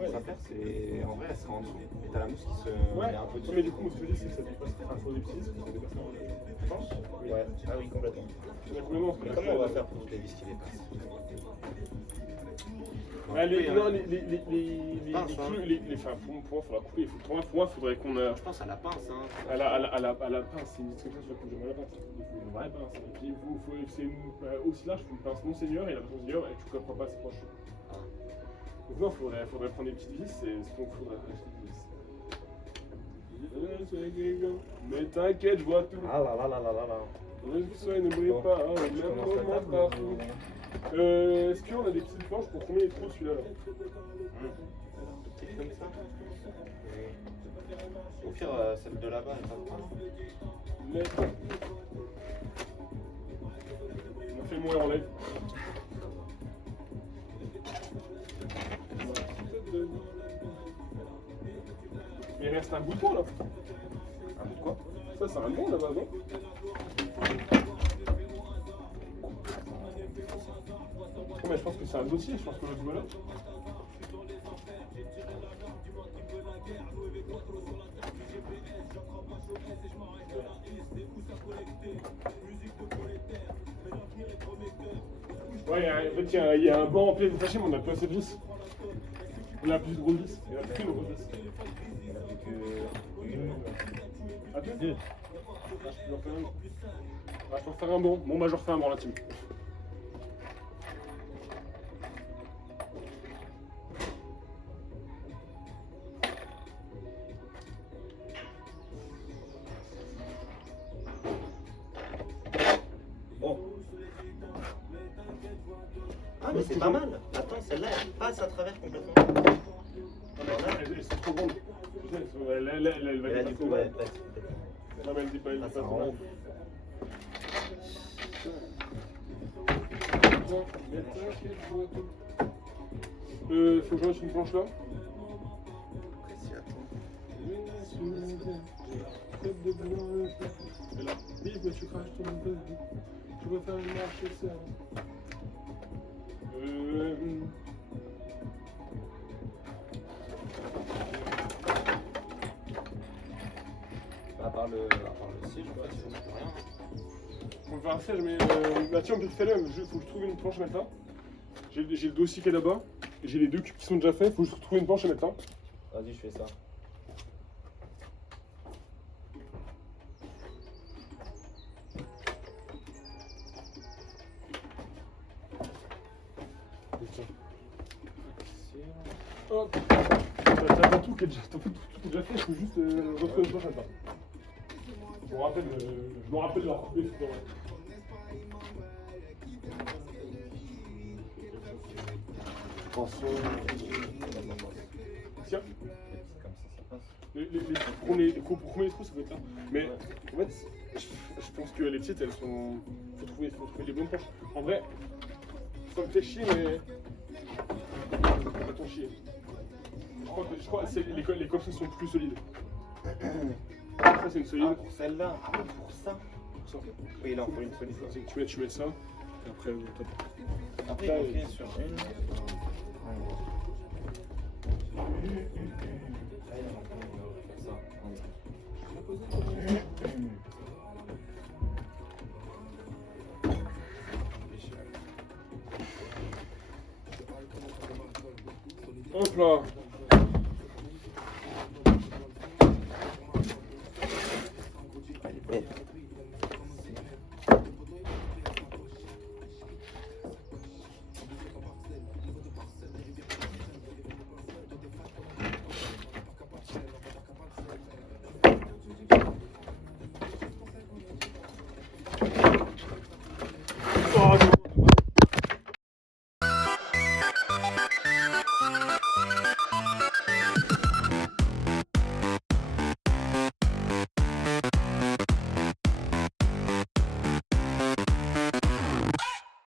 Ouais. Ça perce et en vrai, elle sera en dessous. Et t'as la mousse qui se Ouais, met un peu dessus. mais du coup, moi, ce que je dis, c'est que ça dépasse. Enfin, faut des petits vis, ça dépasse un. Je pense. Oui. Ouais, ah oui, complètement. Donc, mais non, Mais comment on va faire pour toutes les vis qui dépassent? Non, Pince, hein. enfin, pour moi, il faudra couper. Pour moi, il faudrait qu'on a. Je pense à la pince, hein. À la pince, c'est une discussion sur laquelle j'aimerais la pince. Il faut une vraie pince. Et puis, c'est aussi large, il faut une pince Monseigneur, et la pince Monseigneur, et tu ne pas assez proche. Donc, non, il faudrait prendre des petites vis, et donc, il faudrait acheter des vis. Mais t'inquiète, je vois tout. Ah là là là là là là. Le soleil ne brille Bon, pas, au je même commence la moment table, partout. Est-ce qu'on a des petites planches pour combien il est trop celui-là là Petite comme ça. Au pire, celle de là-bas, elle va prendre. Mais... On a fait mourir en live. Il reste un bout de pont là. Un bout de quoi? Ça c'est un bon là-bas, non? Oh, mais je pense que c'est un dossier, je pense que l'autre voilà. Ouais, en fait, il y a un banc rempli de sachets, mais on a pas assez de vis. On a plus de grosses vis. Il y a plus de grosses vis. Ah, deux. Ah, je peux en faire un. Ah, je peux en faire un bon. Bon, bah, je refais un bon, la team. Bon. Ah, mais c'est pas mal. Attends, celle-là, elle passe à travers complètement. Elles sont trop grandes. Elle va Et là, du coup, ouais, Non, mais elle dit pas, elle dit ah, pas. ça rend. Faut que je mette une planche là. Et là, vive, mais tu craches ton bébé. Tu vas faire une marche et ça. À part le siège, en fait, il faut rien. On va faire un siège, mais bah tiens, on peut faire là, faut que je trouve une planche à mettre là. J'ai le dossier qui est là-bas, j'ai les deux cubes qui sont déjà faits, faut que je trouve une planche à mettre là. Vas-y, je fais ça. Hop. T'as tout qui est déjà, tout est déjà fait, je peux juste retrouver une planche à mettre là. Je me rappelle de la couper, c'est pas vrai. Attention. Tiens, Comme ça passe. pour combien les trous, ça peut être là. Mais en fait, je pense que les petites, elles sont. Faut trouver les bonnes planches. En vrai, ça me fait chier, mais. Pas ton chier. Je crois que les coffres sont plus solides. Ça, c'est une solide. Ah, pour celle-là. Ah, pour ça. Pour ça. Oui, il en faut une solide. Tu mets ça, et après, top. Après, Là, il faut sur une. Hop là.